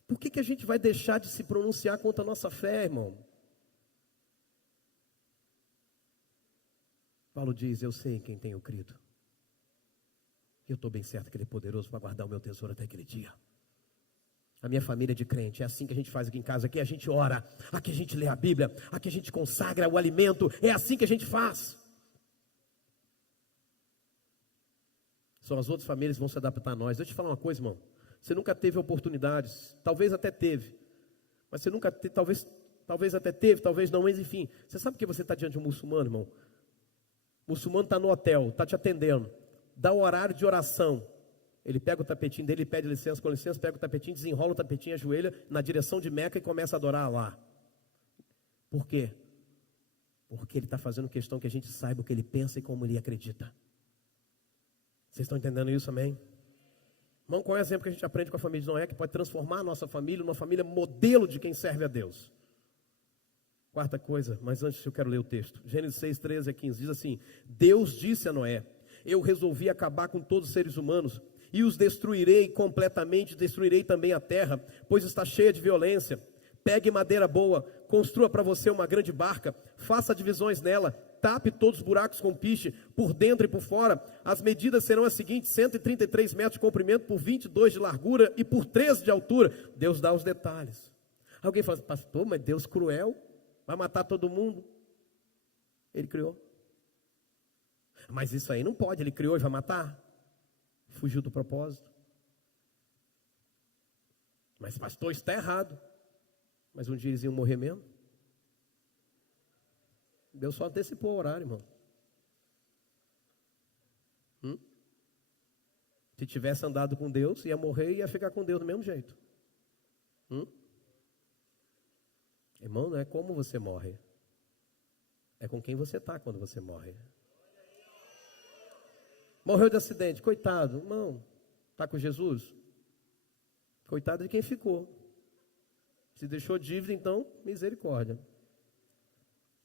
Por que a gente vai deixar de se pronunciar contra a nossa fé, irmão? Paulo diz, eu sei em quem tenho crido. Eu estou bem certo que Ele é poderoso para guardar o meu tesouro até aquele dia. A minha família é de crente, é assim que a gente faz aqui em casa. Aqui a gente ora, aqui a gente lê a Bíblia, aqui a gente consagra o alimento. É assim que a gente faz. Só as outras famílias vão se adaptar a nós. Deixa eu te falar uma coisa, irmão. Você nunca teve oportunidades, talvez até teve, mas você nunca teve, talvez até teve, talvez não, mas enfim. Você sabe que você está diante de um muçulmano, irmão? O muçulmano está no hotel, está te atendendo, dá um horário de oração. Ele pega o tapetinho dele, pede licença, com licença, pega o tapetinho, desenrola o tapetinho, ajoelha na direção de Meca e começa a adorar lá. Por quê? Porque ele está fazendo questão que a gente saiba o que ele pensa e como ele acredita. Vocês estão entendendo isso, amém? Irmão, qual é o exemplo que a gente aprende com a família de Noé, que pode transformar a nossa família numa família modelo de quem serve a Deus? Quarta coisa, mas antes eu quero ler o texto. Gênesis 6, 13 a 15, diz assim: Deus disse a Noé: eu resolvi acabar com todos os seres humanos, e os destruirei completamente, destruirei também a terra, pois está cheia de violência. Pegue madeira boa, construa para você uma grande barca, faça divisões nela, tape todos os buracos com piche, por dentro e por fora. As medidas serão as seguintes: 133 metros de comprimento, por 22 de largura e por 13 de altura. Deus dá os detalhes. Alguém fala assim: pastor, mas Deus cruel, vai matar todo mundo. Ele criou. Mas isso aí não pode, ele criou e vai matar. Fugiu do propósito. Mas pastor, isso está errado. Mas um dia eles iam morrer mesmo. Deus só antecipou o horário, irmão. Se tivesse andado com Deus, ia morrer e ia ficar com Deus do mesmo jeito. Irmão, não é como você morre, é com quem você está quando você morre. Morreu de acidente, coitado, irmão, está com Jesus? Coitado de quem ficou. Se deixou dívida, então, misericórdia.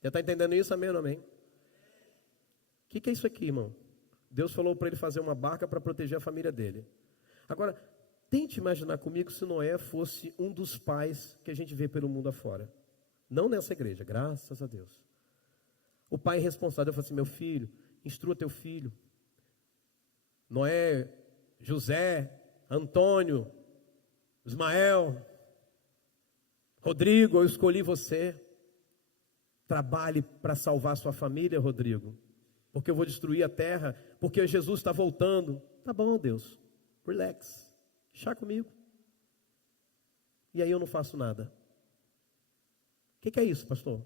Já está entendendo isso? Amém ou não amém? O que é isso aqui, irmão? Deus falou para ele fazer uma barca para proteger a família dele. Agora, tente imaginar comigo se Noé fosse um dos pais que a gente vê pelo mundo afora. Não nessa igreja, graças a Deus. O pai responsável falou assim: meu filho, instrua teu filho. Noé, José, Antônio, Ismael, Rodrigo, eu escolhi você. Trabalhe para salvar sua família, Rodrigo, porque eu vou destruir a terra, porque Jesus está voltando. Tá bom, Deus, relax, deixa comigo. E aí eu não faço nada. O que é isso, pastor?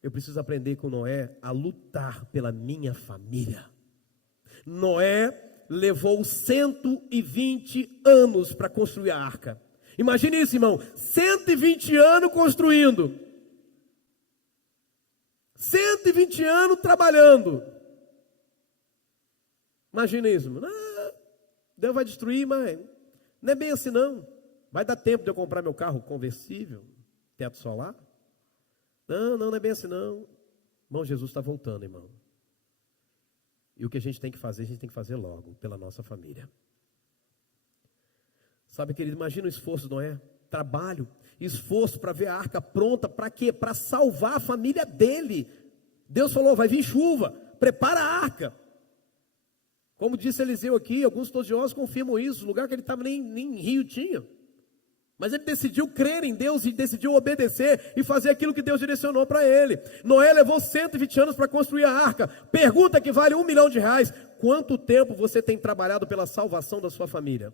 Eu preciso aprender com Noé a lutar pela minha família. Noé levou 120 anos para construir a arca. Imagine isso, irmão, 120 anos construindo, 120 anos trabalhando. Imagina isso. Deus vai destruir, mas não é bem assim não. Vai dar tempo de eu comprar meu carro conversível, teto solar? Não é bem assim não. Irmão, Jesus está voltando, irmão. E o que a gente tem que fazer, a gente tem que fazer logo, pela nossa família. Sabe, querido, imagina o esforço, não é? Trabalho, esforço para ver a arca pronta, para quê? Para salvar a família dele. Deus falou: vai vir chuva, prepara a arca. Como disse Eliseu aqui, alguns estudiosos confirmam isso, o lugar que ele estava nem rio tinha. Mas ele decidiu crer em Deus e decidiu obedecer e fazer aquilo que Deus direcionou para ele. Noé levou 120 anos para construir a arca. Pergunta que vale R$1 milhão. Quanto tempo você tem trabalhado pela salvação da sua família?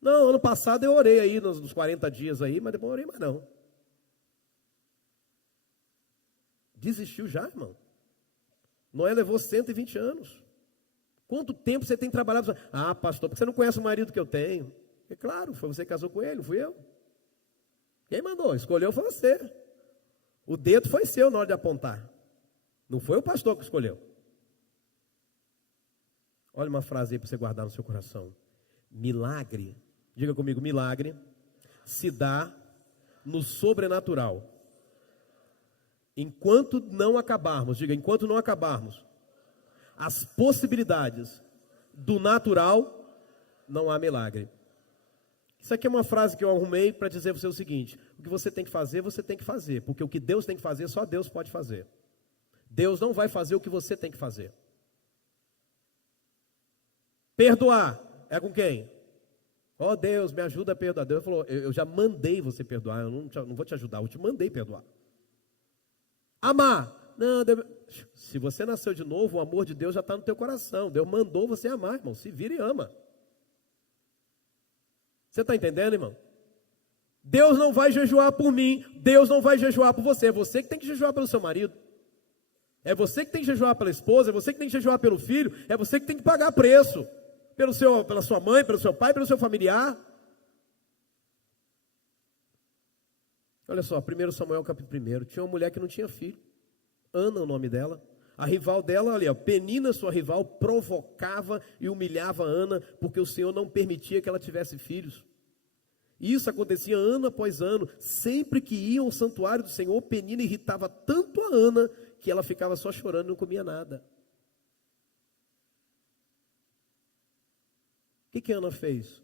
Não, ano passado eu orei aí nos 40 dias aí, mas depois eu orei mais não. Desistiu já, irmão? Noé levou 120 anos. Quanto tempo você tem trabalhado? Ah, pastor, porque você não conhece o marido que eu tenho. É claro, foi você que casou com ele, não fui eu. Quem mandou? Escolheu foi você. O dedo foi seu na hora de apontar. Não foi o pastor que escolheu. Olha uma frase aí para você guardar no seu coração. Milagre, diga comigo, milagre se dá no sobrenatural. Enquanto não acabarmos, diga, enquanto não acabarmos as possibilidades do natural, não há milagre. Isso aqui é uma frase que eu arrumei para dizer para você o seguinte: o que você tem que fazer, você tem que fazer, porque o que Deus tem que fazer, só Deus pode fazer. Deus não vai fazer o que você tem que fazer. Perdoar é com quem? Oh Deus, me ajuda a perdoar. Deus falou: eu já mandei você perdoar, eu não vou te ajudar, eu te mandei perdoar. Amar, não, se você nasceu de novo, o amor de Deus já está no teu coração. Deus mandou você amar, irmão, se vira e ama. Você está entendendo, irmão? Deus não vai jejuar por mim, Deus não vai jejuar por você. É você que tem que jejuar pelo seu marido, é você que tem que jejuar pela esposa, é você que tem que jejuar pelo filho, é você que tem que pagar preço pela sua mãe, pelo seu pai, pelo seu familiar. Olha só, 1 Samuel capítulo 1, tinha uma mulher que não tinha filho, Ana o nome dela. A rival dela, olha, Penina, sua rival, provocava e humilhava Ana, porque o Senhor não permitia que ela tivesse filhos. E isso acontecia ano após ano. Sempre que iam ao santuário do Senhor, Penina irritava tanto a Ana, que ela ficava só chorando e não comia nada. O que Ana fez?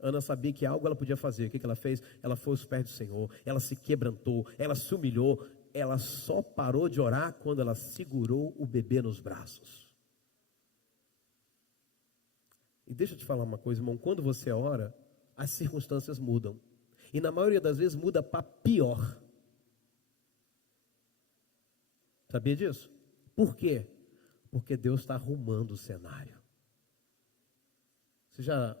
Ana sabia que algo ela podia fazer. O que ela fez? Ela foi aos pés do Senhor, ela se quebrantou, ela se humilhou. Ela só parou de orar quando ela segurou o bebê nos braços. E deixa eu te falar uma coisa, irmão. Quando você ora, as circunstâncias mudam. E na maioria das vezes muda para pior. Sabia disso? Por quê? Porque Deus está arrumando o cenário. Você já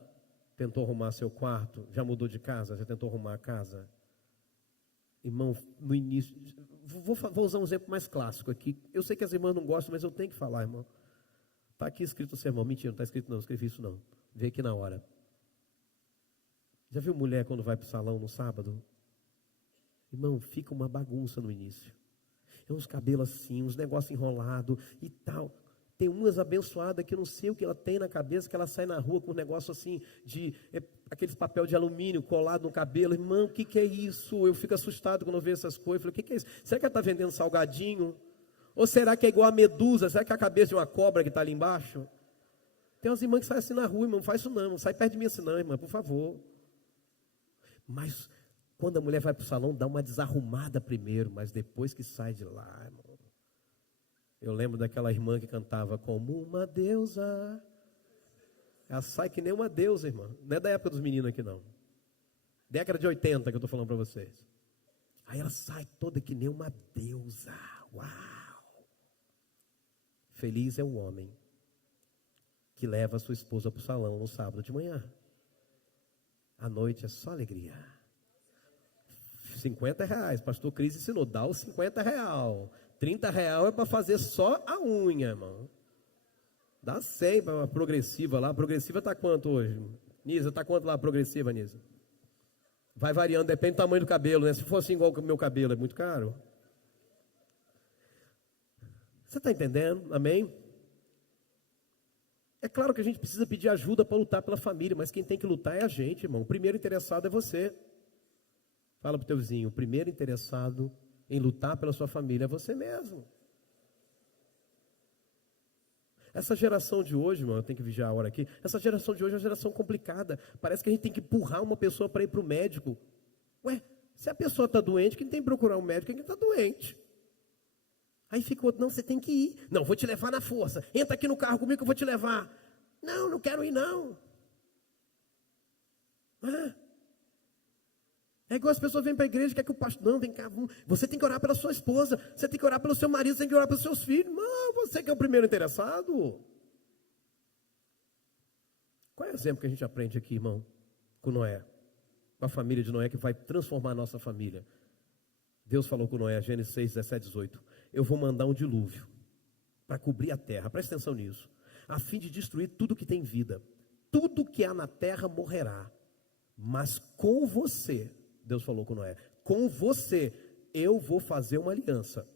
tentou arrumar seu quarto? Já mudou de casa? Já tentou arrumar a casa? Irmão, no início... Vou usar um exemplo mais clássico aqui. Eu sei que as irmãs não gostam, mas eu tenho que falar, irmão. Está aqui escrito o sermão. Mentira, não está escrito não. Escrevi isso não. Vê aqui na hora. Já viu mulher quando vai para o salão no sábado? Irmão, fica uma bagunça no início. É uns cabelos assim, uns negócios enrolados e tal. Tem umas abençoadas que eu não sei o que ela tem na cabeça, que ela sai na rua com um negócio assim, aqueles papel de alumínio colado no cabelo. Irmão, o que é isso? Eu fico assustado quando eu vejo essas coisas. Eu falo, o que é isso? Será que ela está vendendo salgadinho? Ou será que é igual a medusa? Será que é a cabeça de uma cobra que está ali embaixo? Tem umas irmãs que saem assim na rua, irmão, não faz isso não sai perto de mim assim não, irmã, por favor. Mas quando a mulher vai para o salão, dá uma desarrumada primeiro, mas depois que sai de lá, irmão. Eu lembro daquela irmã que cantava como uma deusa. Ela sai que nem uma deusa, irmã. Não é da época dos meninos aqui, não. Década de 80 que eu estou falando para vocês. Aí ela sai toda que nem uma deusa. Uau! Feliz é o homem que leva a sua esposa para o salão no sábado de manhã. À noite é só alegria. R$50, pastor Cris ensinou, dá os R$50. R$30 é para fazer só a unha, irmão. Dá 100 para a progressiva lá. A progressiva está quanto hoje? Nisa, está quanto lá a progressiva, Nisa? Vai variando, depende do tamanho do cabelo, né? Se for assim igual o meu cabelo, é muito caro. Você está entendendo? Amém? É claro que a gente precisa pedir ajuda para lutar pela família, mas quem tem que lutar é a gente, irmão. O primeiro interessado é você. Fala para o teu vizinho, o primeiro interessado em lutar pela sua família é você mesmo. Essa geração de hoje, irmão, eu tenho que vigiar a hora aqui. Essa geração de hoje é uma geração complicada. Parece que a gente tem que empurrar uma pessoa para ir para o médico. Ué, se a pessoa está doente, quem tem que procurar um médico é quem está doente. Aí fica o outro, não, você tem que ir. Não, vou te levar na força. Entra aqui no carro comigo que eu vou te levar. Não, não quero ir não. É igual as pessoas vêm para a igreja, quer que o pastor... Não, vem cá, você tem que orar pela sua esposa, você tem que orar pelo seu marido, você tem que orar pelos seus filhos. Não, você que é o primeiro interessado. Qual é o exemplo que a gente aprende aqui, irmão? Com Noé, com a família de Noé, que vai transformar a nossa família. Deus falou com Noé, Gênesis 6, 17, 18. Eu vou mandar um dilúvio para cobrir a terra, presta atenção nisso, a fim de destruir tudo que tem vida. Tudo que há na terra morrerá, mas com você... Deus falou com Noé, com você eu vou fazer uma aliança.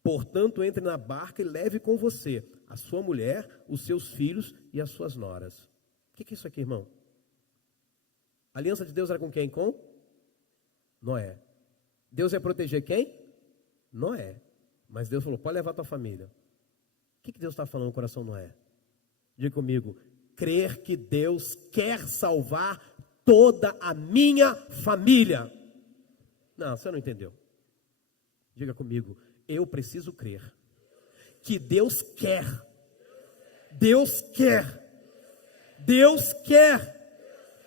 Portanto, entre na barca e leve com você a sua mulher, os seus filhos e as suas noras. O que é isso aqui, irmão? A aliança de Deus era com quem? Com Noé. Deus ia proteger quem? Noé. Mas Deus falou, pode levar a tua família. O que Deus está falando no coração de Noé? Diga comigo, crer que Deus quer salvar toda a minha família. Não, você não entendeu. Diga comigo, eu preciso crer que Deus quer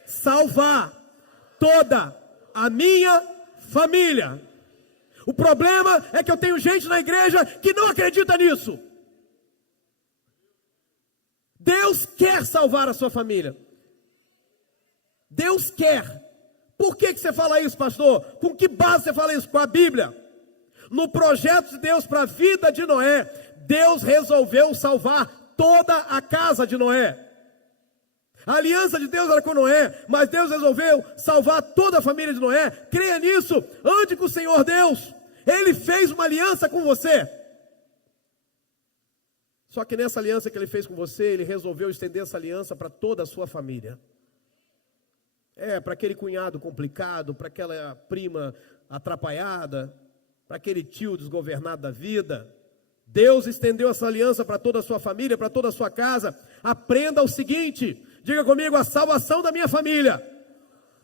salvar toda a minha família. O problema é que eu tenho gente na igreja que não acredita nisso. Deus quer salvar a sua família. Deus quer. Por que você fala isso, pastor? Com que base você fala isso? Com a Bíblia. No projeto de Deus para a vida de Noé, Deus resolveu salvar toda a casa de Noé. A aliança de Deus era com Noé, mas Deus resolveu salvar toda a família de Noé. Creia nisso, ande com o Senhor Deus. Ele fez uma aliança com você. Só que nessa aliança que ele fez com você, ele resolveu estender essa aliança para toda a sua família. Para aquele cunhado complicado, para aquela prima atrapalhada, para aquele tio desgovernado da vida. Deus estendeu essa aliança para toda a sua família, para toda a sua casa. Aprenda o seguinte, diga comigo: a salvação da minha família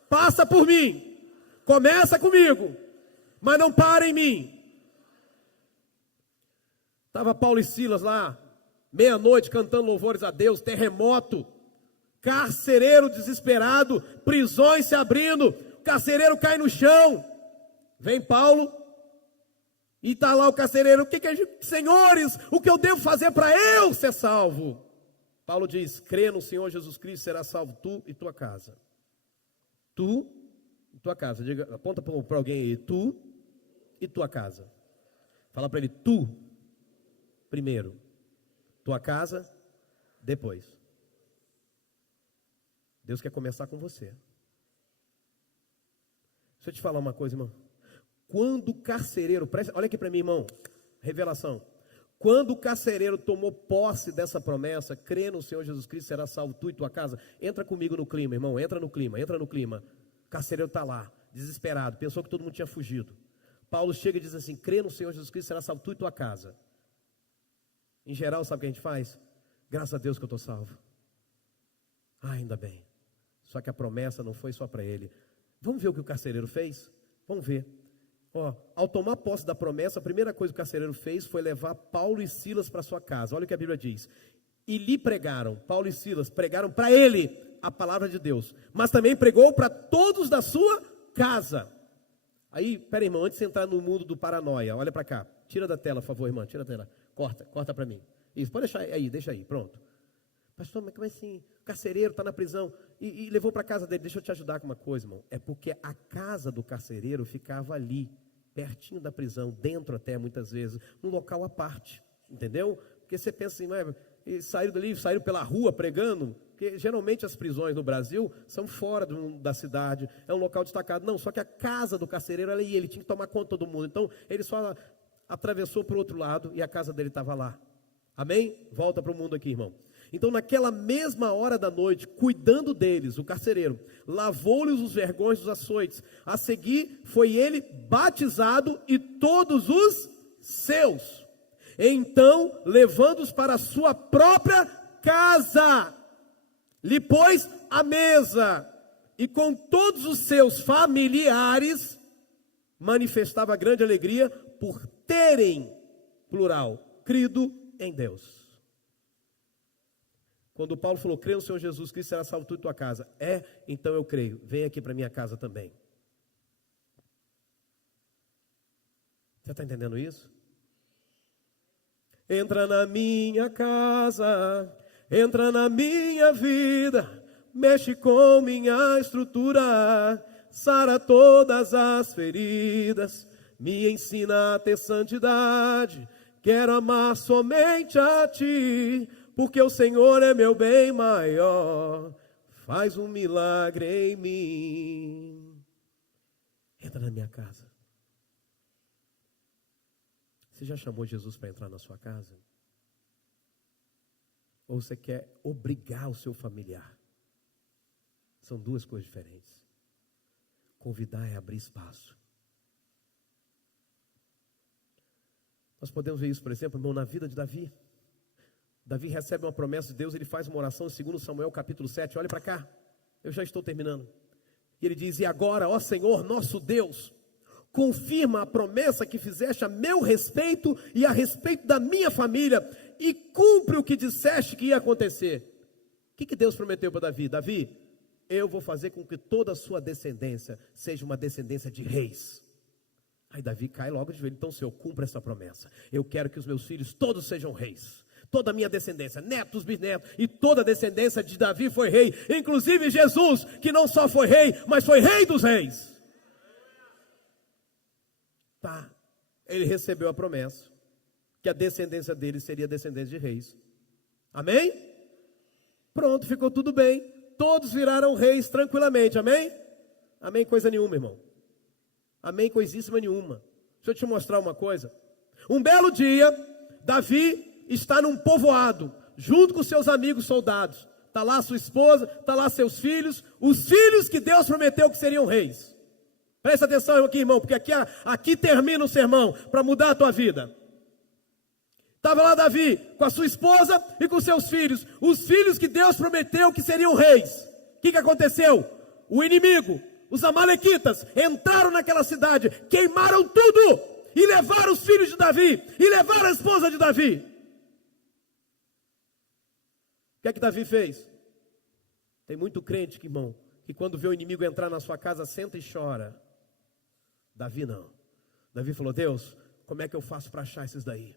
passa por mim, começa comigo, mas não para em mim. Estava Paulo e Silas lá, meia-noite, cantando louvores a Deus, terremoto, carcereiro desesperado, prisões se abrindo, o carcereiro cai no chão. Vem Paulo e está lá o carcereiro: senhores, o que eu devo fazer para eu ser salvo? Paulo diz: crê no Senhor Jesus Cristo, será salvo tu e tua casa. Tu e tua casa. Diga, aponta para alguém aí: tu e tua casa. Fala para ele: tu primeiro, tua casa depois. Deus quer começar com você. Deixa eu te falar uma coisa, irmão. Quando o carcereiro, olha aqui para mim, irmão, revelação. Quando o carcereiro tomou posse dessa promessa: crê no Senhor Jesus Cristo, será salvo tu e tua casa. Entra comigo no clima, irmão, entra no clima. O carcereiro está lá, desesperado, pensou que todo mundo tinha fugido. Paulo chega e diz assim: crê no Senhor Jesus Cristo, será salvo tu e tua casa. Em geral, sabe o que a gente faz? Graças a Deus que eu estou salvo. Ainda bem. Só que a promessa não foi só para ele. Vamos ver o que o carcereiro fez? Vamos ver. Ao tomar posse da promessa, a primeira coisa que o carcereiro fez foi levar Paulo e Silas para sua casa. Olha o que a Bíblia diz: e lhe pregaram, Paulo e Silas pregaram para ele a palavra de Deus, mas também pregou para todos da sua casa. Aí, pera aí, irmão, antes de entrar no mundo do paranoia, olha para cá, tira da tela, por favor, irmã, tira da tela, corta para mim. Isso, pode deixar aí, deixa aí, pronto. Pastor, mas como assim? O carcereiro está na prisão e levou para a casa dele. Deixa eu te ajudar com uma coisa, irmão. É porque a casa do carcereiro ficava ali, pertinho da prisão, dentro até muitas vezes, num local à parte, entendeu? Porque você pensa assim, saíram dali, saíram pela rua pregando, porque geralmente as prisões no Brasil são fora da cidade, é um local destacado. Não, só que a casa do carcereiro era ali, ele tinha que tomar conta de todo mundo. Então ele só atravessou para o outro lado e a casa dele estava lá. Amém? Volta para o mundo aqui, irmão. Então naquela mesma hora da noite, cuidando deles, o carcereiro lavou-lhes os vergões dos açoites. A seguir foi ele batizado e todos os seus. Então, levando-os para a sua própria casa, lhe pôs à mesa, e com todos os seus familiares manifestava grande alegria por terem, plural, crido em Deus. Quando Paulo falou: crê no Senhor Jesus Cristo, será salvo tu e tua casa. Então eu creio, vem aqui para minha casa também. Você está entendendo isso? Entra na minha casa, entra na minha vida, mexe com minha estrutura, sara todas as feridas, me ensina a ter santidade, quero amar somente a ti, porque o Senhor é meu bem maior, faz um milagre em mim. Entra na minha casa. Você já chamou Jesus para entrar na sua casa? Ou você quer obrigar o seu familiar? São duas coisas diferentes. Convidar é abrir espaço. Nós podemos ver isso, por exemplo, irmão, na vida de Davi. Davi recebe uma promessa de Deus, ele faz uma oração em 2 Samuel capítulo 7, olha para cá, eu já estou terminando. E ele diz: e agora, ó Senhor, nosso Deus, confirma a promessa que fizeste a meu respeito e a respeito da minha família, e cumpre o que disseste que ia acontecer. O que Deus prometeu para Davi? Davi, eu vou fazer com que toda a sua descendência seja uma descendência de reis. Aí Davi cai logo de joelho: então Senhor, cumpra essa promessa, eu quero que os meus filhos todos sejam reis. Toda a minha descendência, netos, bisnetos, e toda a descendência de Davi foi rei, inclusive Jesus, que não só foi rei, mas foi rei dos reis. Tá, ele recebeu a promessa, que a descendência dele seria descendência de reis. Amém? Pronto, ficou tudo bem, todos viraram reis tranquilamente, amém? Amém coisa nenhuma, irmão. Amém coisíssima nenhuma. Deixa eu te mostrar uma coisa. Um belo dia, Davi está num povoado, junto com seus amigos soldados. Está lá sua esposa, está lá seus filhos, os filhos que Deus prometeu que seriam reis. Presta atenção aqui, irmão, porque aqui termina o sermão, para mudar a tua vida. Estava lá Davi, com a sua esposa e com seus filhos, os filhos que Deus prometeu que seriam reis. O que aconteceu? O inimigo, os amalequitas, entraram naquela cidade, queimaram tudo, e levaram os filhos de Davi, e levaram a esposa de Davi. O que é que Davi fez? Tem muito crente, irmão, que quando vê o inimigo entrar na sua casa, senta e chora. Davi não. Davi falou: Deus, como é que eu faço para achar esses daí?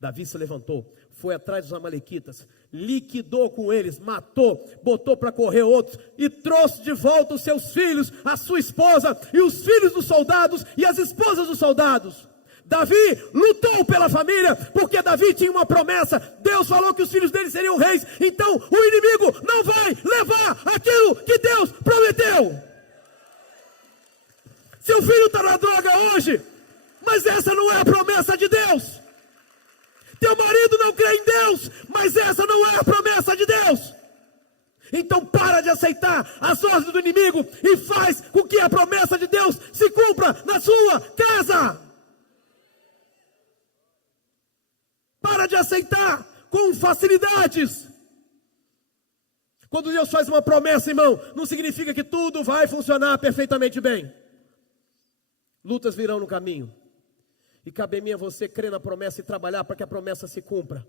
Davi se levantou, foi atrás dos amalequitas, liquidou com eles, matou, botou para correr outros, e trouxe de volta os seus filhos, a sua esposa, e os filhos dos soldados, e as esposas dos soldados. Davi lutou pela família, porque Davi tinha uma promessa. Deus falou que os filhos dele seriam reis, então o inimigo não vai levar aquilo que Deus prometeu. Seu filho está na droga hoje, mas essa não é a promessa de Deus. Teu marido não crê em Deus, mas essa não é a promessa de Deus. Então para de aceitar as ordens do inimigo e faz com que a promessa de Deus se cumpra na sua casa. Para de aceitar com facilidades. Quando Deus faz uma promessa, irmão, não significa que tudo vai funcionar perfeitamente bem. Lutas virão no caminho. E cabe a mim a você crer na promessa e trabalhar para que a promessa se cumpra.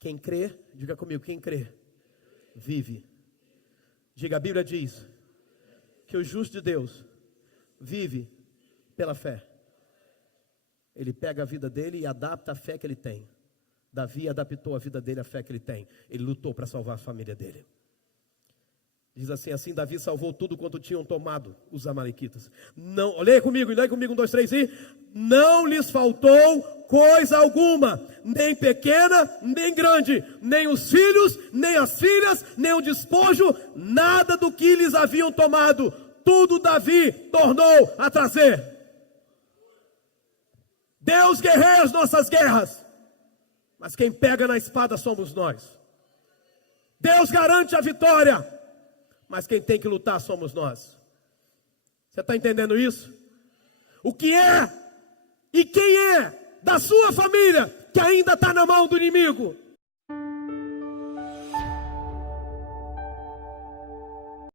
Quem crê, diga comigo, quem crê, vive. Diga, a Bíblia diz que o justo de Deus vive pela fé. Ele pega a vida dele e adapta a fé que ele tem. Davi adaptou a vida dele à fé que ele tem. Ele lutou para salvar a família dele. Diz assim Davi salvou tudo quanto tinham tomado os amalequitas. Não, leia comigo, 1, 2, 3 e... Não lhes faltou coisa alguma, nem pequena, nem grande, nem os filhos, nem as filhas, nem o despojo, nada do que lhes haviam tomado. Tudo Davi tornou a trazer. Deus guerreia as nossas guerras, mas quem pega na espada somos nós. Deus garante a vitória, mas quem tem que lutar somos nós. Você está entendendo isso? O que é e quem é da sua família que ainda está na mão do inimigo?